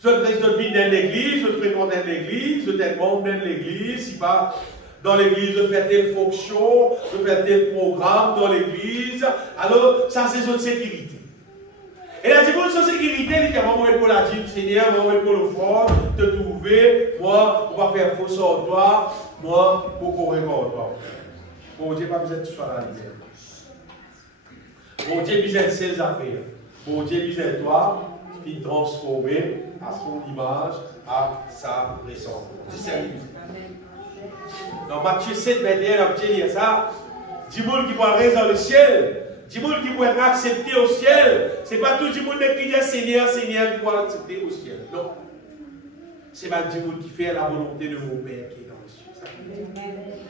Je vis dans l'église, je fréquente l'église, je demande dans l'église, si pas dans l'église, je fais telle fonction, je fais tel programme dans l'église. Alors, ça, c'est une sécurité. Et la dimension de sécurité, il dit, moi, pour la dire, Seigneur, moi, pour le fort, te trouver, moi, on va faire faux sur toi, moi, pour courir contre toi. Bon Dieu, pas besoin de tout ça là. Bon Dieu, besoin de ses affaires. Bon Dieu, besoin de toi. Qui transformer à son image, à sa ressemblance. Dans Matthieu 7, 21, on dit ça. Du monde qui pourra rester dans le ciel, du monde qui pourra accepter au ciel, ce n'est pas tout du monde qui dit Seigneur, Seigneur, qui pourra accepter au ciel. Non. C'est pas du monde qui fait la volonté de mon Père qui est dans les cieux.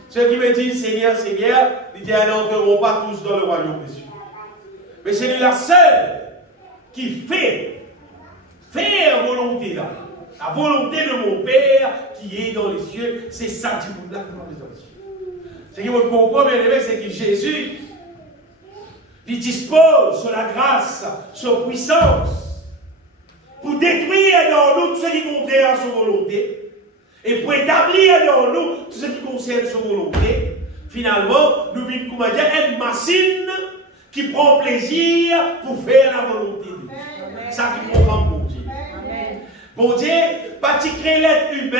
Ceux qui me disent Seigneur, Seigneur, ils disent n'entreront pas tous dans le royaume des cieux. Mais c'est lui la seule qui fait. Faire volonté là. La volonté de mon Père qui est dans les cieux, c'est ça du monde là qui est dans les cieux. Ce qui vous comprenez, bien aimé, c'est que Jésus, il dispose sur la grâce, sur puissance, pour détruire dans nous tout ce qui est contraire à sa volonté, Et pour établir dans nous tout ce qui concerne sa volonté, finalement, nous vivons, comment dire, une machine qui prend plaisir pour faire la volonté de Dieu. C'est ça qui programme pour Dieu. Bon Dieu, pas créer l'être humain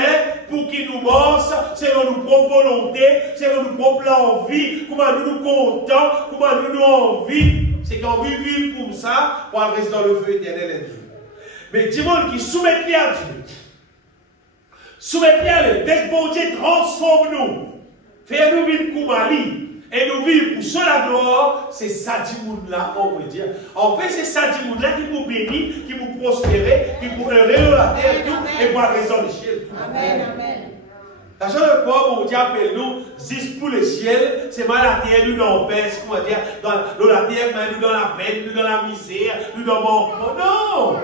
pour qu'il nous mange selon nos propres volontés, selon nos propres envies, comment nous nous comptons, comment nous nous envie. C'est qu'on veut vivre comme ça pour rester dans le feu éternel et Dieu. Mais dis-moi qui soumet à Dieu. Soumet à Dieu. Dès que bon Dieu transforme nous, fait nous vivre comme Ali. Et nous vivons pour cela gloire, c'est ça du monde là, on veut dire. En fait, c'est ça du monde là qui vous bénit, qui vous prospère, qui vous heureux la terre et tout, et pour la raison du ciel. Amen, amen. Sachant le corps, mon Dieu appelle nous, 10 pour le ciel, c'est mal la terre, nous dans la paix, comment dire, dans la terre, nous dans la peine, nous dans la misère, nous dans le manquement. Non!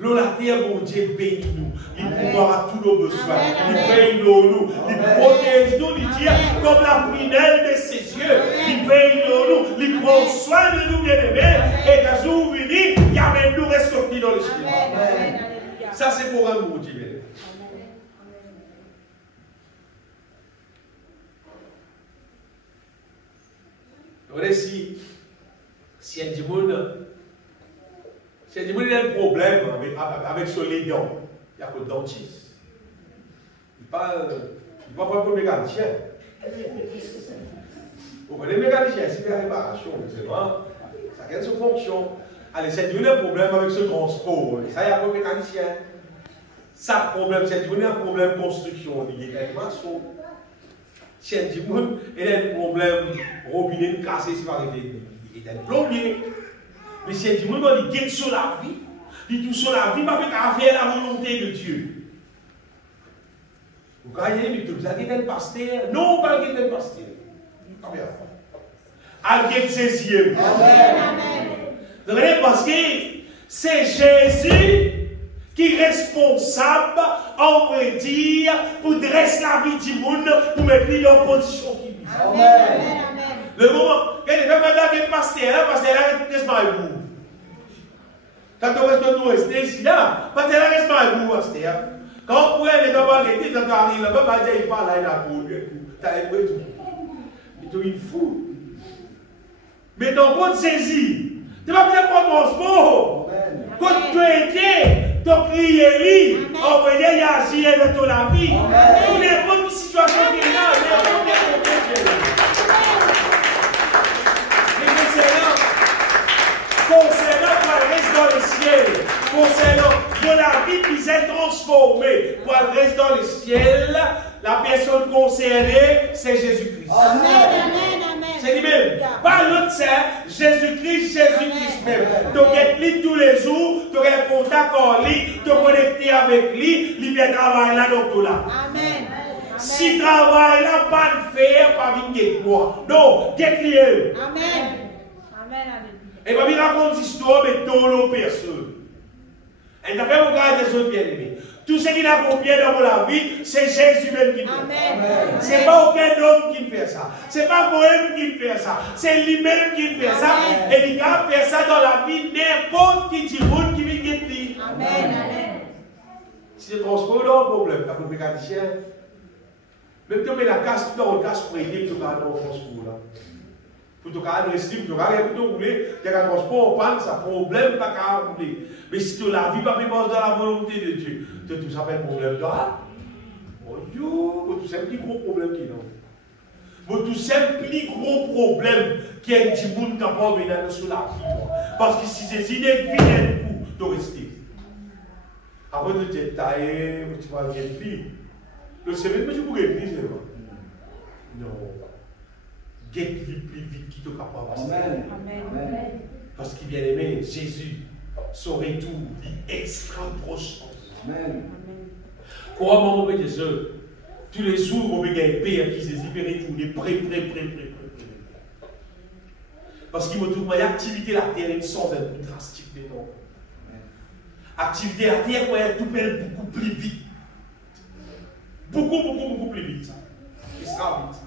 L'eau, la terre, mon Dieu, bénit nous. Il pourvoira tous nos besoins. Il veille nous. Il protège nous. Il dit comme la prunelle de ses yeux. Il veille nous. Il prend soin de nous, bien-aimés. Et quand jour venu, il amène nous ressortir dans le ciel. Ça, c'est pour un mot, Dieu. Donc, si un monde. Si il y a un problème avec son légion, il y a que le dentiste. Il ne parle pas pour le mécanicien. Vous connaissez le mécanicien, c'est faire réparation, c'est vrai. Ça a une fonction. Allez, si il y a un problème avec ce transport, ça, il y a que le mécanicien. Ça, problème, c'est qu'il y a un problème de construction, il y a une maçon. Si il y a un problème robinet cassé, il y a un plombier. Mais si il y a un qui est sur la vie, il tout sur la vie, pas faire la volonté de Dieu. Vous voyez, mais vous avez un pasteur? Non, pas un pasteur. Alguien saisit. Amen. Parce que c'est Jésus qui est responsable, on peut dire, pour dresser la vie du monde, pour mettre dans la position qui vit. Amen. Le moment, quand il fait maintenant qu'il pasteur, reste mal vous. Quand on reste ici, là, pasteur reste mal vous, pasteur. Quand on pourrait aller dans le marché, quand on arrive là-bas, il parle là, il a pour lui, t'as un peu tout. Il est fou. Mais ton compte saisi, tu vas bien prendre mon sport. Quand tu étais, tu criais, on va dire, il y a agi dans la vie. Pour n'importe quelle situation qu'il y a, n'importe quel problème. Concernant pour reste dans le ciel, concernant de la vie qui s'est transformée pour reste dans le ciel, la personne concernée, c'est Jésus-Christ. Amen, amen, amen. C'est lui-même. Pas l'autre, c'est Jésus-Christ même. Tu es tous les jours, tu as un contact en lui, tu es connecté avec lui, il vient travailler là dans tout là. Amen. Si travail là, pas de faire, pas venir avec moi. Non, get lui. Amen. Amen, amen. Et puis il raconte l'histoire de toutes nos personnes. Et tu as fait regarder des autres bien-aimés. Tout ce qu'il a accompli dans la vie, c'est Jésus même qui fait. Ce n'est pas aucun homme qui fait ça. Ce n'est pas moi-même qui fait ça. C'est lui-même qui fait ça. Et il a fait ça dans la vie n'importe qui dit monde qui vient de lui. Amen. Si tu transportes un problème, tu as un mécanicien. Même si tu mets la casse, tu as une casse pour aider pour garder un transport là. Pour te garder le slip, pour te garder pour te rouler, tu as un transport en panne, ça problème pas qu'à rouler. Mais si tu la vie pas dans la volonté de Dieu, tu as tout ça fait un problème là. Mon Dieu, tout c'est un plus gros problème qui est là. Tout c'est un plus gros problème qui est un petit monde qui n'a pas envie d'aller sur la vie. Parce que si c'est une idée vilaine pour te rester. Après de te tailler, tu vas bien vie. Le semaine, mais tu pourrais l'église, non. Get plus vite qu'il te capable. Amen. Parce qu'il bien aimé, Jésus, son retour est extra proche. Amen. Comment on peut dire ça? Tous les jours, on peut gagner paix qui s'est retourné près. Parce qu'il me trouve que l'activité de la terre est sans être drastique des noms. Activité de la terre, tout peut beaucoup plus vite. Beaucoup plus vite. Il sera vite.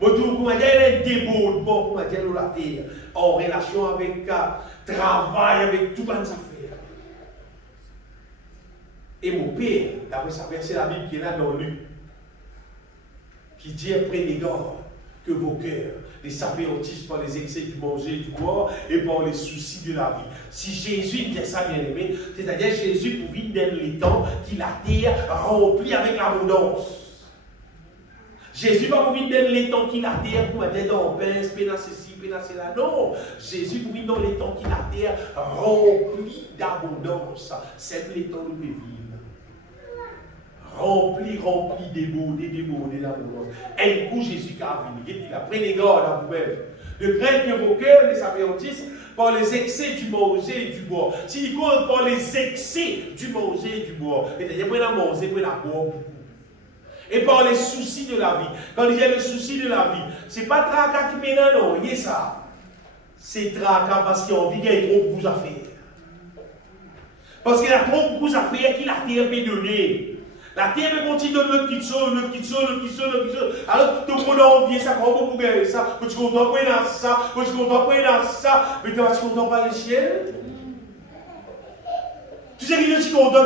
Bon, tout il y a un débordement, la terre, en relation avec le travail, avec tout les affaires. Et mon Père, d'après ça verset la Bible qui est là dans Luc, qui dit prenez garde que vos cœurs ne s'appétissent par les excès du manger et du boire et par les soucis de la vie. Si Jésus dit ça, bien aimé, c'est-à-dire Jésus pour vivre dans les temps qu'il a terre rempli avec l'abondance. Jésus va pour vivre dans les temps qu'il a terre pour mettre dans le pain, pénasser ci, pénasser là. Non, Jésus pour vivre dans les temps qu'il a terre rempli d'abondance. C'est les temps où nous vivons. Rempli débordé d'abondance. Et du coup, Jésus a venu. Il dit, prenez garde à vous-même. De craindre que vos cœurs ne s'appétissent par les excès du manger et du boire. S'il compte par les excès du manger et du boire, c'est-à-dire prenez à manger, prenez à boire beaucoup. Et par les soucis de la vie. Quand il y a le souci de la vie, ce n'est pas tracas qui mène, non, il y a ça. C'est tracas parce qu'il y a envie, il y a trop beaucoup à faire. Parce qu'il y a trop beaucoup à faire qu'il a été donné. La terre me continue de le petit sol. Alors, tout le monde a envie, ça prend beaucoup de ça. Tu comprends pas ça, tu comprends pas ça. Mais tu vas content par le ciel. Tu sais que je suis content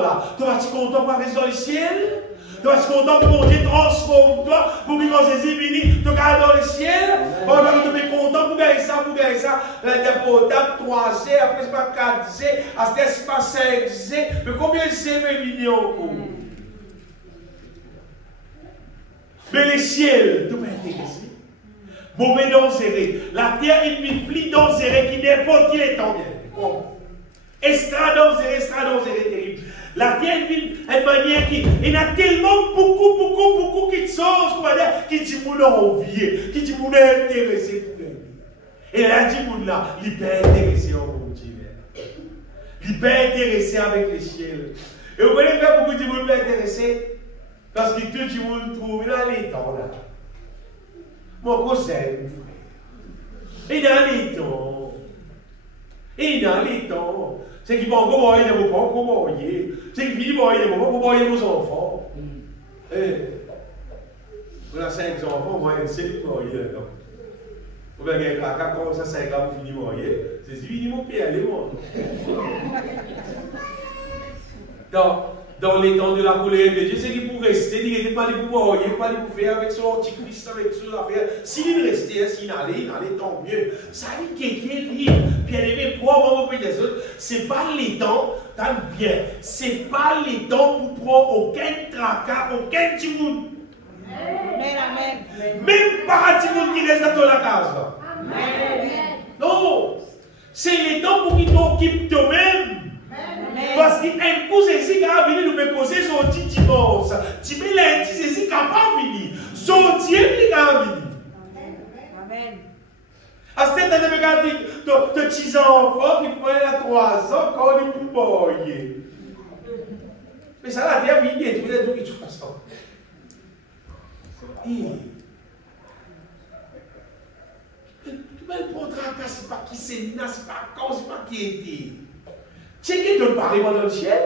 là. Tu vas content par rester dans le ciel. Tu vas content pour mon Dieu transforme toi. Pour que quand Jésus vient, tu regardes dans le ciel. Pendant que tu es content pour gagner ça. La déportable 3G, après c'est pas 4G, après c'est pas 5G. Mais combien de C me vient encore? Mais les ciels, tu peux intéresser. Mauvais dangereux. La terre est une plus dangereuse qui n'importe qui est en bien. Extra dangereux, terrible. La terre est une manière qui. Il y a tellement beaucoup de choses, qui dit qu'on a envie, qui dit qu'on est intéressé pour gagner. Et là, dit qu'on là, il est intéressé en mon Dieu. Il est intéressé avec les ciels. Et vous voyez faire beaucoup de gens intéressés. Parce que tout le monde trouve dans les temps là. Mon cousin, et dans les temps. C'est qu'il va encore marier, il ne va pas encore marier. C'est qu'il finit marier, il ne va pas encore marier nos enfants. On a 5 enfants, moi, il sait marier. Vous voyez, quand on commence à 5 ans, on finit marier. C'est lui, mon père, allez, moi. Dans les temps de la colère de Dieu, c'est qu'il pour rester, il n'était pas pour marier, pas pour faire avec son antichrist, avec son affaire. S'il restait, s'il allait, tant mieux. Ça dit qu'il était libre. Bien aimé, pour moi, des autres, c'est pas les temps, tant bien. C'est pas les temps pour prendre aucun tracas, aucun petit monde. Amen. Même pas un petit monde qui reste dans la case. Amen. Non. C'est les temps pour qu'il t'occupe toi-même. Parce qu'il y a un coup, c'est ici qui a venu nous poser son petit dimanche. Tu mets lundi, c'est ici qui n'a pas venu. Son Dieu qui a venu. Amen. À ce temps, tu regardes ton petit enfant qui prend à 3 ans quand il est pour boyer. Mais ça, la terre vient de toute façon. Tu peux le prendre à cas, c'est pas qui c'est, c'est pas quand, c'est pas qui était. Tu sais qu'il te paraît dans le ciel?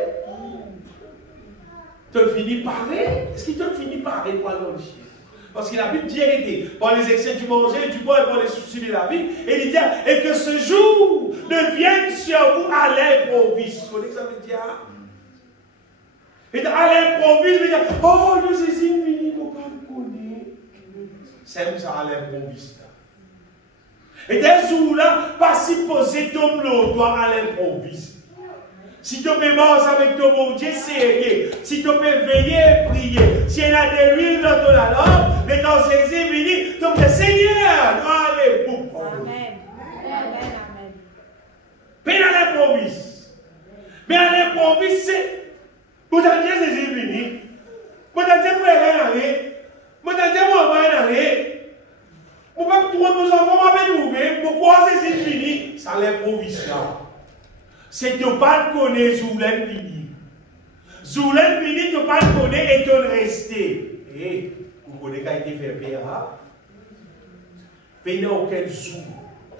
Te finit par est-ce qu'il te finit par dans le ciel? Parce que la Bible dit arrêtez par les excès du manger, du bois et par les soucis de la vie. Et il dit et que ce jour ne vienne sur vous à l'improviste. Vous connaissez ça veut dire? Et à l'improviste, il dit oh, nous c'est fini, vous ne connaissez pas. C'est ça à l'improviste. Et des jours-là, pas si posé ton toi à l'improviste. Si tu peux manger avec ton bon Dieu, sérieux. Si tu peux veiller et prier. Si il y a de l'huile dans ton lampe, mais quand Jésus est venu, tu peux dire Seigneur, allez, pour. Amen. Amen. Mais à l'improviste. Mais à l'improviste, c'est. Vous avez dit Jésus est venu. Vous avez dit frère aller. Vous avez dit maman aller. Vous pouvez trouver nos enfants, vous pouvez trouver. Pourquoi Jésus est venu? C'est à l'improviste là. C'est que tu ne connais pas Zoulen Vini. Zoulen Vini, tu ne connais pas et tu restes. Et vous connaissez quand il fait père. Il n'y a aucun zou,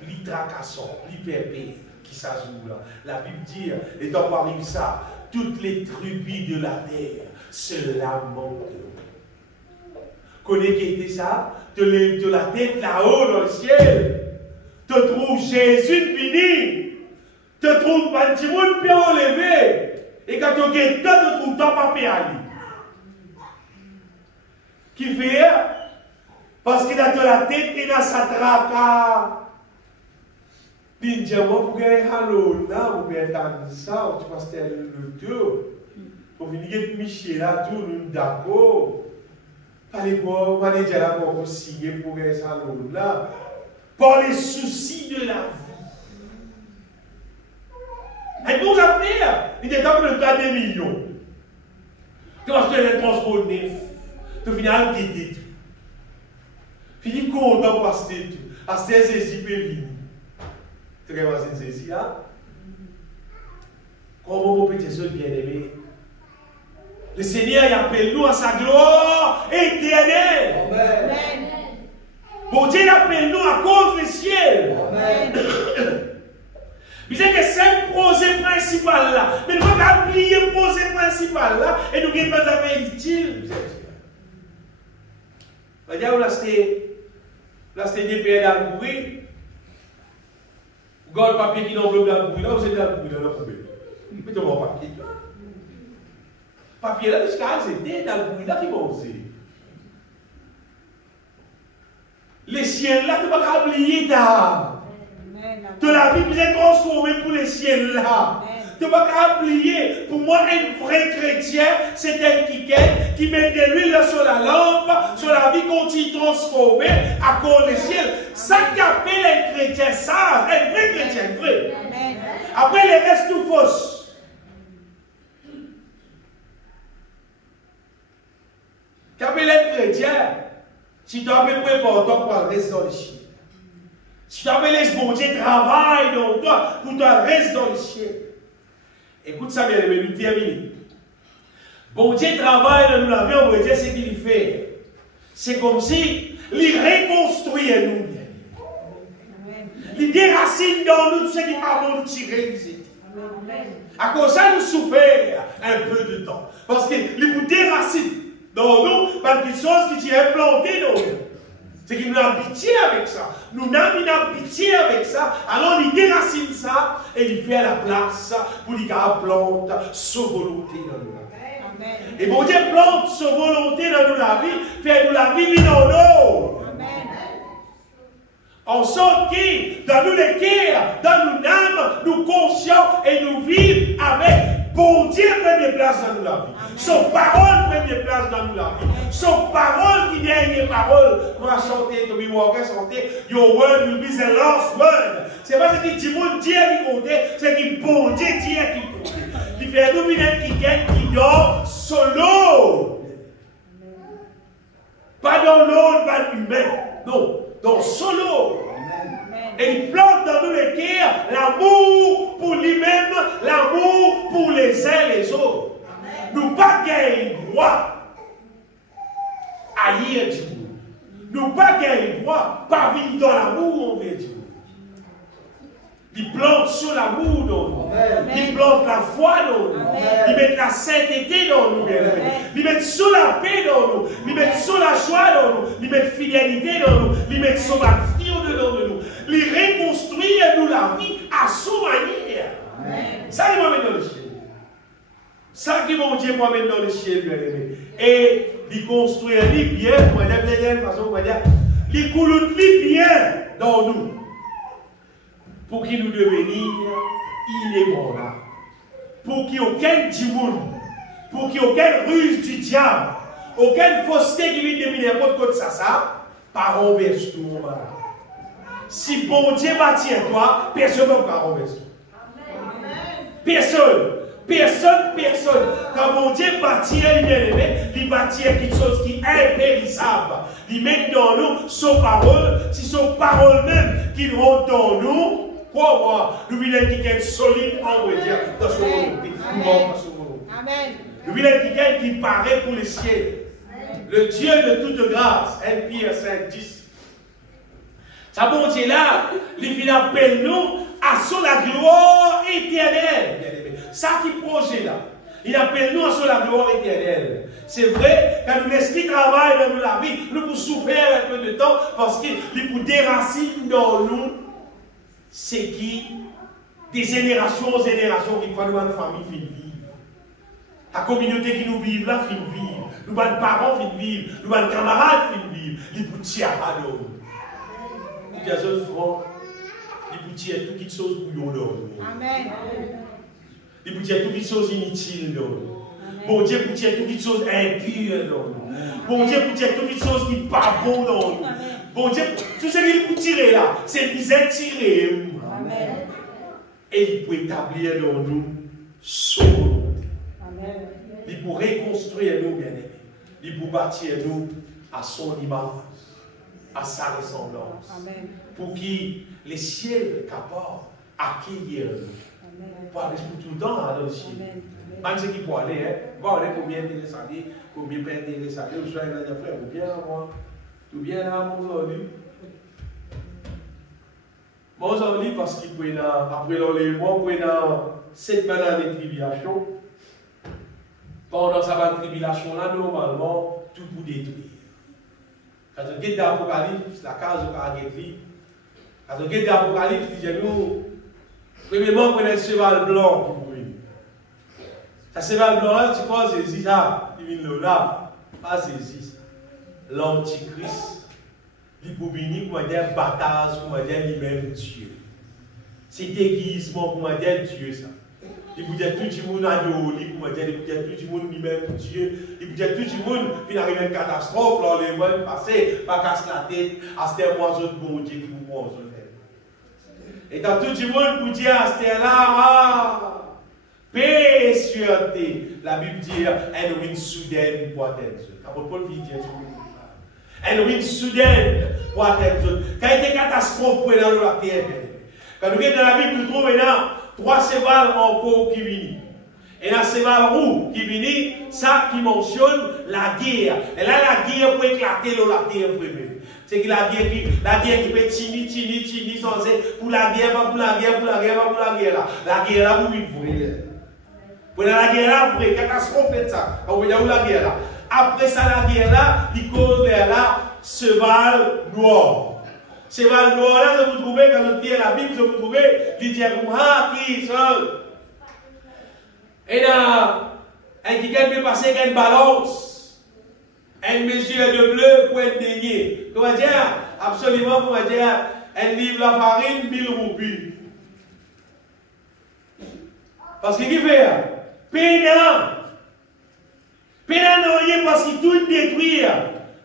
ni tracassant, ni pépé qui s'ajoute là. La Bible dit, et dans Paris ça, toutes les tribus de la terre se lamentent. Connais qui était ça? Tu lèves de la tête là-haut dans le ciel. Tu trouves Jésus Vini. Te trouve pas un petit monde bien enlevé. Et quand tu as tout le temps, pas aller. Qui fait, parce qu'il a de la tête et dans sa traque. Puis, je pour gagner halo, là, ou bien dans ça, tu passes le tour. Pour venir Michel là, tout le monde d'accord. Pas les gros, pas les gens pour signer pour gagner ça là. Par les soucis de la vie. Et bon, affaire, il est temps de le des millions. Tu vas faire les transports neufs. Tu finis à guider tout. Fini content pour acheter tout. Acheter ceci peut venir. Tu vas voir ceci là. Comment mon petit soeur bien-aimé? Le Seigneur appelle nous à sa gloire éternelle. Amen. Bon Dieu appelle nous à cause du ciel. Amen. Vous savez que c'est le projet principal là. Mais nous ne pouvons pas oublier le projet principal là. Et nous ne pouvons pas faire utile. Vous savez, vous achetez des papiers dans le bruit. Vous avez le papier qui n'enveloppe dans le bruit. Là, vous êtes dans le bruit, dans le problème. Mettez-moi le papier. Le papier là, jusqu'à c'était dans le bruit là qui monte. Les ciels là, tu ne peux pas oublier ta. De la vie, vous êtes transformé pour les ciels là. Tu ne peux pas oublier, pour moi, un vrai chrétien, c'est un qui met de l'huile sur la lampe, sur la vie continue transformée à cause des ciels. Ça qui appelle un chrétien sage, un vrai chrétien, vrai. Après, les restes tout fausses. Qui appelle un chrétien, si tu as peu important pour le reste dans les ciels. Si tu laisses bon Dieu travailler dans toi, pour toi reste dans le ciel. Écoute ça bien, mais nous terminons. Bon Dieu travaille dans nous la vie, on va dire ce qu'il fait. C'est comme si il reconstruit nous. Il déracine dans nous tout ce qui va nous tirer ici. À cause de ça, nous souffrons un peu de temps. Parce qu'il nous déracine dans nous par des choses qui sont implantées dans nous. C'est qu'il nous a pitié avec ça. Nous avons pitié avec ça. Alors il déracine ça et il fait à la place pour qu'il plante sa volonté dans nous. Amen. Et bon Dieu plante sa volonté dans nous la vie, fait nous la vie dans nous. Amen. En sorte que dans nous les cœurs, dans nous âmes, nous conscients et nous vivons avec bon Dieu première place dans nous la vie. Son parole première place dans nous la vie. Son parole qui dernière parole. On va chanter, to be walker, chanter, your word will be the last word. C'est pas ce qui dit mon Dieu qui compte, c'est qui bon Dieu qui compte. Il fait nous qui dort solo. Pas dans l'autre, pas humain. Non, dans solo. Et il plante dans nous les cœurs l'amour pour lui-même, l'amour pour les uns et les autres. Nous pas gagner droit à haïr du monde. Nous pas gagner droit par vivre dans l'amour envers Dieu. Il plante sur l'amour dans nous. Il plante la foi dans nous. Il met la sainteté dans nous. Il met sur la paix dans nous. Il met sur la joie dans nous. Il met fidélité dans nous. Il met sur la fierté dans nous. Il reconstruit nous la vie à son manière. Ça, il m'amène dans le ciel. Ça qui mon Dieu m'amène dans le ciel, bien aimé. Et il construit les bien, il coule bien dans nous. Pour qu'il nous devienne inébranlables. Pour qu'il n'y ait aucun dimoun, pour qu'il n'y ait aucune ruse du diable, aucune fausseté qui vient de n'importe quoi de ça, par renverse tout mon malade. Si bon Dieu bâtit à toi, personne ne va renverser. Personne. Quand mon Dieu bâtit, il bâtit quelque chose qui est impérissable. Il met dans nous son parole, si son parole même qui rentre dans nous. Crois-moi, nous voulons quelqu'un solide en Dieu dans son volonté. Amen. Nous voulons quelqu'un qui paraît pour le ciel. Le Dieu de toute grâce. 1 Pierre 5, 10. Ça, bon Dieu là, il appelle nous à son la gloire éternelle. Ça qui projet là. Il appelle nous à son la gloire éternelle. C'est vrai, quand l'esprit travaille dans la vie, nous pouvons souffrir un peu de temps parce qu'il nous déracine dans nous. C'est qui, des générations en générations, qui font une famille vivre. La communauté qui nous vit là, fin vivre. Nous, nos parents, fin vivre. Nous, nos camarades, fin vivre. Les petits à nous. Les autres frères, les petits à tout qui chose pour nous. Amen. Les petits à tout qui chose inutile. Bon Dieu, pour dire tout qui chose impure. Bon Dieu, pour dire tout qui chose qui n'est pas bon. Bon Dieu, tout ce qu'il peut tirer là, c'est misère tiré. Amen. Et il peut établir dans nous son volonté. Amen. Il peut reconstruire nous, bien-aimés. Il peut bâtir nous à son image, à sa ressemblance. Amen. Pour qu'il les ciels capables d'accueillir nous. Pour aller tout le temps dans le ciel. Même ceux qui peuvent aller, voir combien intéressant, combien pas intéressant. Vous soyez là, frère, vous bien là, moi. Tout bien là, mon aujourd'hui. Mon aujourd'hui, parce qu'il peut après l'enlèvement, il peut dans 7 années de tribulation. Pendant cette tribulation-là, normalement, tout pour détruire. Quand on regarde l'Apocalypse, la case de Caragétri, quand on regarde l'Apocalypse, il dit nous, premièrement, on a un cheval blanc pour mourir. Ce cheval blanc-là, tu crois, c'est Jésus, il vient là, pas Jésus. L'Antichrist, il peut venir pour dire baptême, pour dire lui-même Dieu. C'est déguisement pour dire Dieu, ça. Il peut dire tout le monde a Dieu, il peut dire tout le monde lui-même Dieu. Il peut dire tout le monde, puis il arrive à une catastrophe, là, les mois passés, pas casse la tête, à ce moiseau de bon Dieu qui vous prend sur tête. Et dans tout le monde, pour dire à ce là, paix et sûreté. La Bible dit, elle ruine soudaine pour atteindre. L'apôtre Paul dit, elle ruine soudaine pour atteindre. Quand il y a une catastrophe pour aller dans la terre, quand nous regardons dans la Bible, nous trouvons maintenant 3 chevals encore qui viennent. Et dans ce cheval roux qui vient, ça qui mentionne la guerre. Et là, la guerre peut éclater dans la terre première. C'est que la guerre qui peut tini, sans cesse, pour la guerre, pas pour la guerre, pour la guerre, pas pour la guerre là. La guerre là, pour une vraie. Pour la guerre là, vraie, catastrophe, c'est ça. On veut dire où la guerre là. Après ça, la guerre là, il cause vers là, cheval noir. Cheval noir là, vous trouvez, quand vous lisez la Bible, vous trouvez, il dit comme Christ. Et là, qui peut passer avec une balance, une mesure de bleu pour être dénié. Comment dire, absolument, comment dire, elle livre la farine, 1000 roupies. Parce qu'il fait, pénal non rien parce qu'il tout détruit.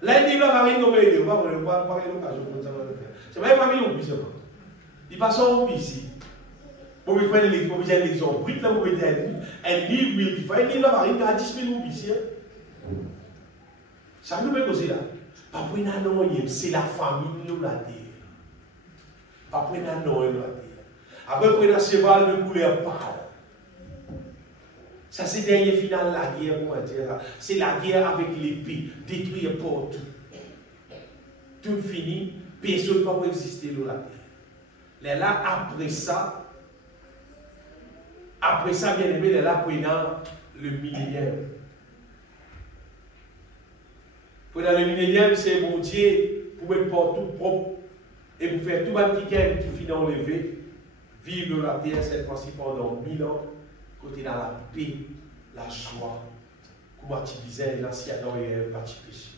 Là, il livre la farine, on va aider. On va pas l'occasion pour ça. C'est pas pas 1000 roupies, c'est pas. Il passe en roupies ici. Pour me prendre l'exemple, brut là, vous pouvez dire un livre 1000 fois, un livre la farine à 10 000 roupies ici. Ça nous met causer là. Pas pour une année, c'est la famille de la terre. Pas pour une année de la terre. Après, pour un cheval de couleur pâle. Ça, c'est le dernier final de la guerre, on va dire. C'est la guerre avec l'épée, détruire partout. Tout fini, personne ne peut exister dans la terre. Là, après ça, bien aimé, là, pendant le millénaire. Pendant le millénaire, c'est mon Dieu pour mettre partout propre et pour faire tout le qui finit enlevé, vivre dans la terre cette fois-ci pendant 1000 ans, côté dans la paix, la joie, comme tu disais, l'ancien et pas de péché.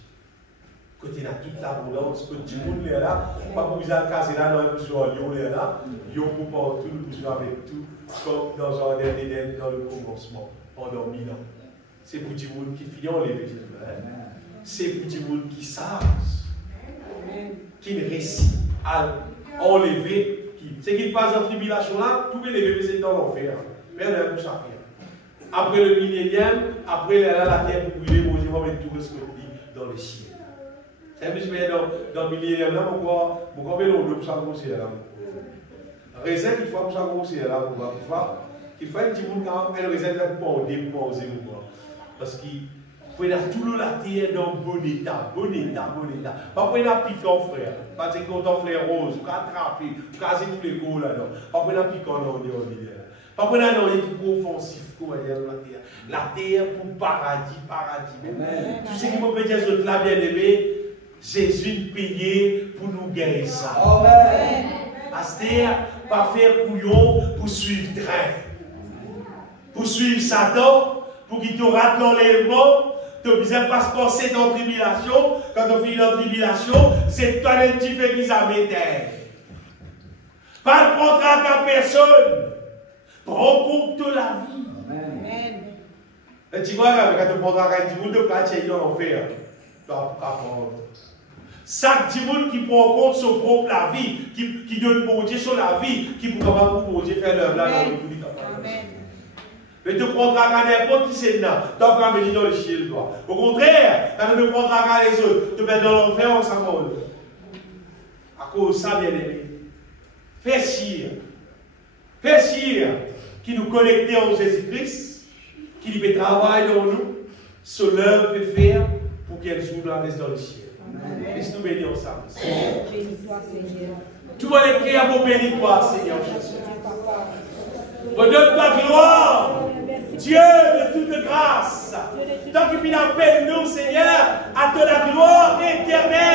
Côté dans toute l'abondance, côté du monde là, pas pour vous casser là dans le besoin, là, ils ont pour partout, nous besoin avec tout, comme dans un jardin d'Éden, dans le commencement, pendant 1000 ans. C'est pour du monde qui finit enlevé. C'est pour du monde qui savent, qui ne réussit à enlever. C'est qu'il passe en tribulation là, tout est levé, c'est dans l'enfer. Perdez pour ça. Après le millénium, après la terre pour brûler, mon Dieu va mettre tout ce que dit dans le ciel. C'est un peu dans le millénium là, pourquoi on doit ça grossir là. Réserve, il faut que ça grossir là, il faut un petit monde quand elle réserve pour déposer. Parce qu'il faut tout la terre dans bon état. Pas pour la piquant frère. Pas dire qu'on t'en frère rose, ou attraper, ou casser tous les coups là-dedans. Pas pour la piquant non, pas pour la non, il est offensif comme la terre. La terre pour paradis. Tout ce qui peut dire sur la bien-aimée, Jésus payé pour nous guérir ça. Amen. Astère, pas faire couillon pour suivre train. Pour suivre Satan, pour qu'il te rate l'enlèvement. Tu as besoin de pas se passer dans la tribulation. Quand tu finis dans la tribulation, c'est toi qui fais qu'ils amènent. Pas de contrat à personne. Prends compte de la vie. Amen. Et tu vois, quand tu prends un petit bout de plateau dans l'enfer, tu vas prendre. Chaque petit monde qui prend compte son propre la vie, qui donne pour Dieu sur la vie, qui peut capable pour Dieu faire l'œuvre là dans le public. Amen. Mais tu prendras qu'à n'importe qui c'est là, tu vas pas venir dans le ciel. Au contraire, quand tu ne prendras qu'à les autres, tu mets dans l'enfer, on s'en va. À cause de ça, bien aimé. Fais chier. Fais chier qui nous connecte en Jésus-Christ, qui lui fait travail dans nous, ce l'œuvre peut faire pour qu'elle joue la reste dans le ciel. Laisse nous bénir ensemble. Bénis-toi, Seigneur. Tout le monde est prié pour bénir toi, Seigneur Jésus. Redonne ta gloire, Dieu de toute grâce. Tant qu'il appelle nous, Seigneur, à te la gloire éternelle.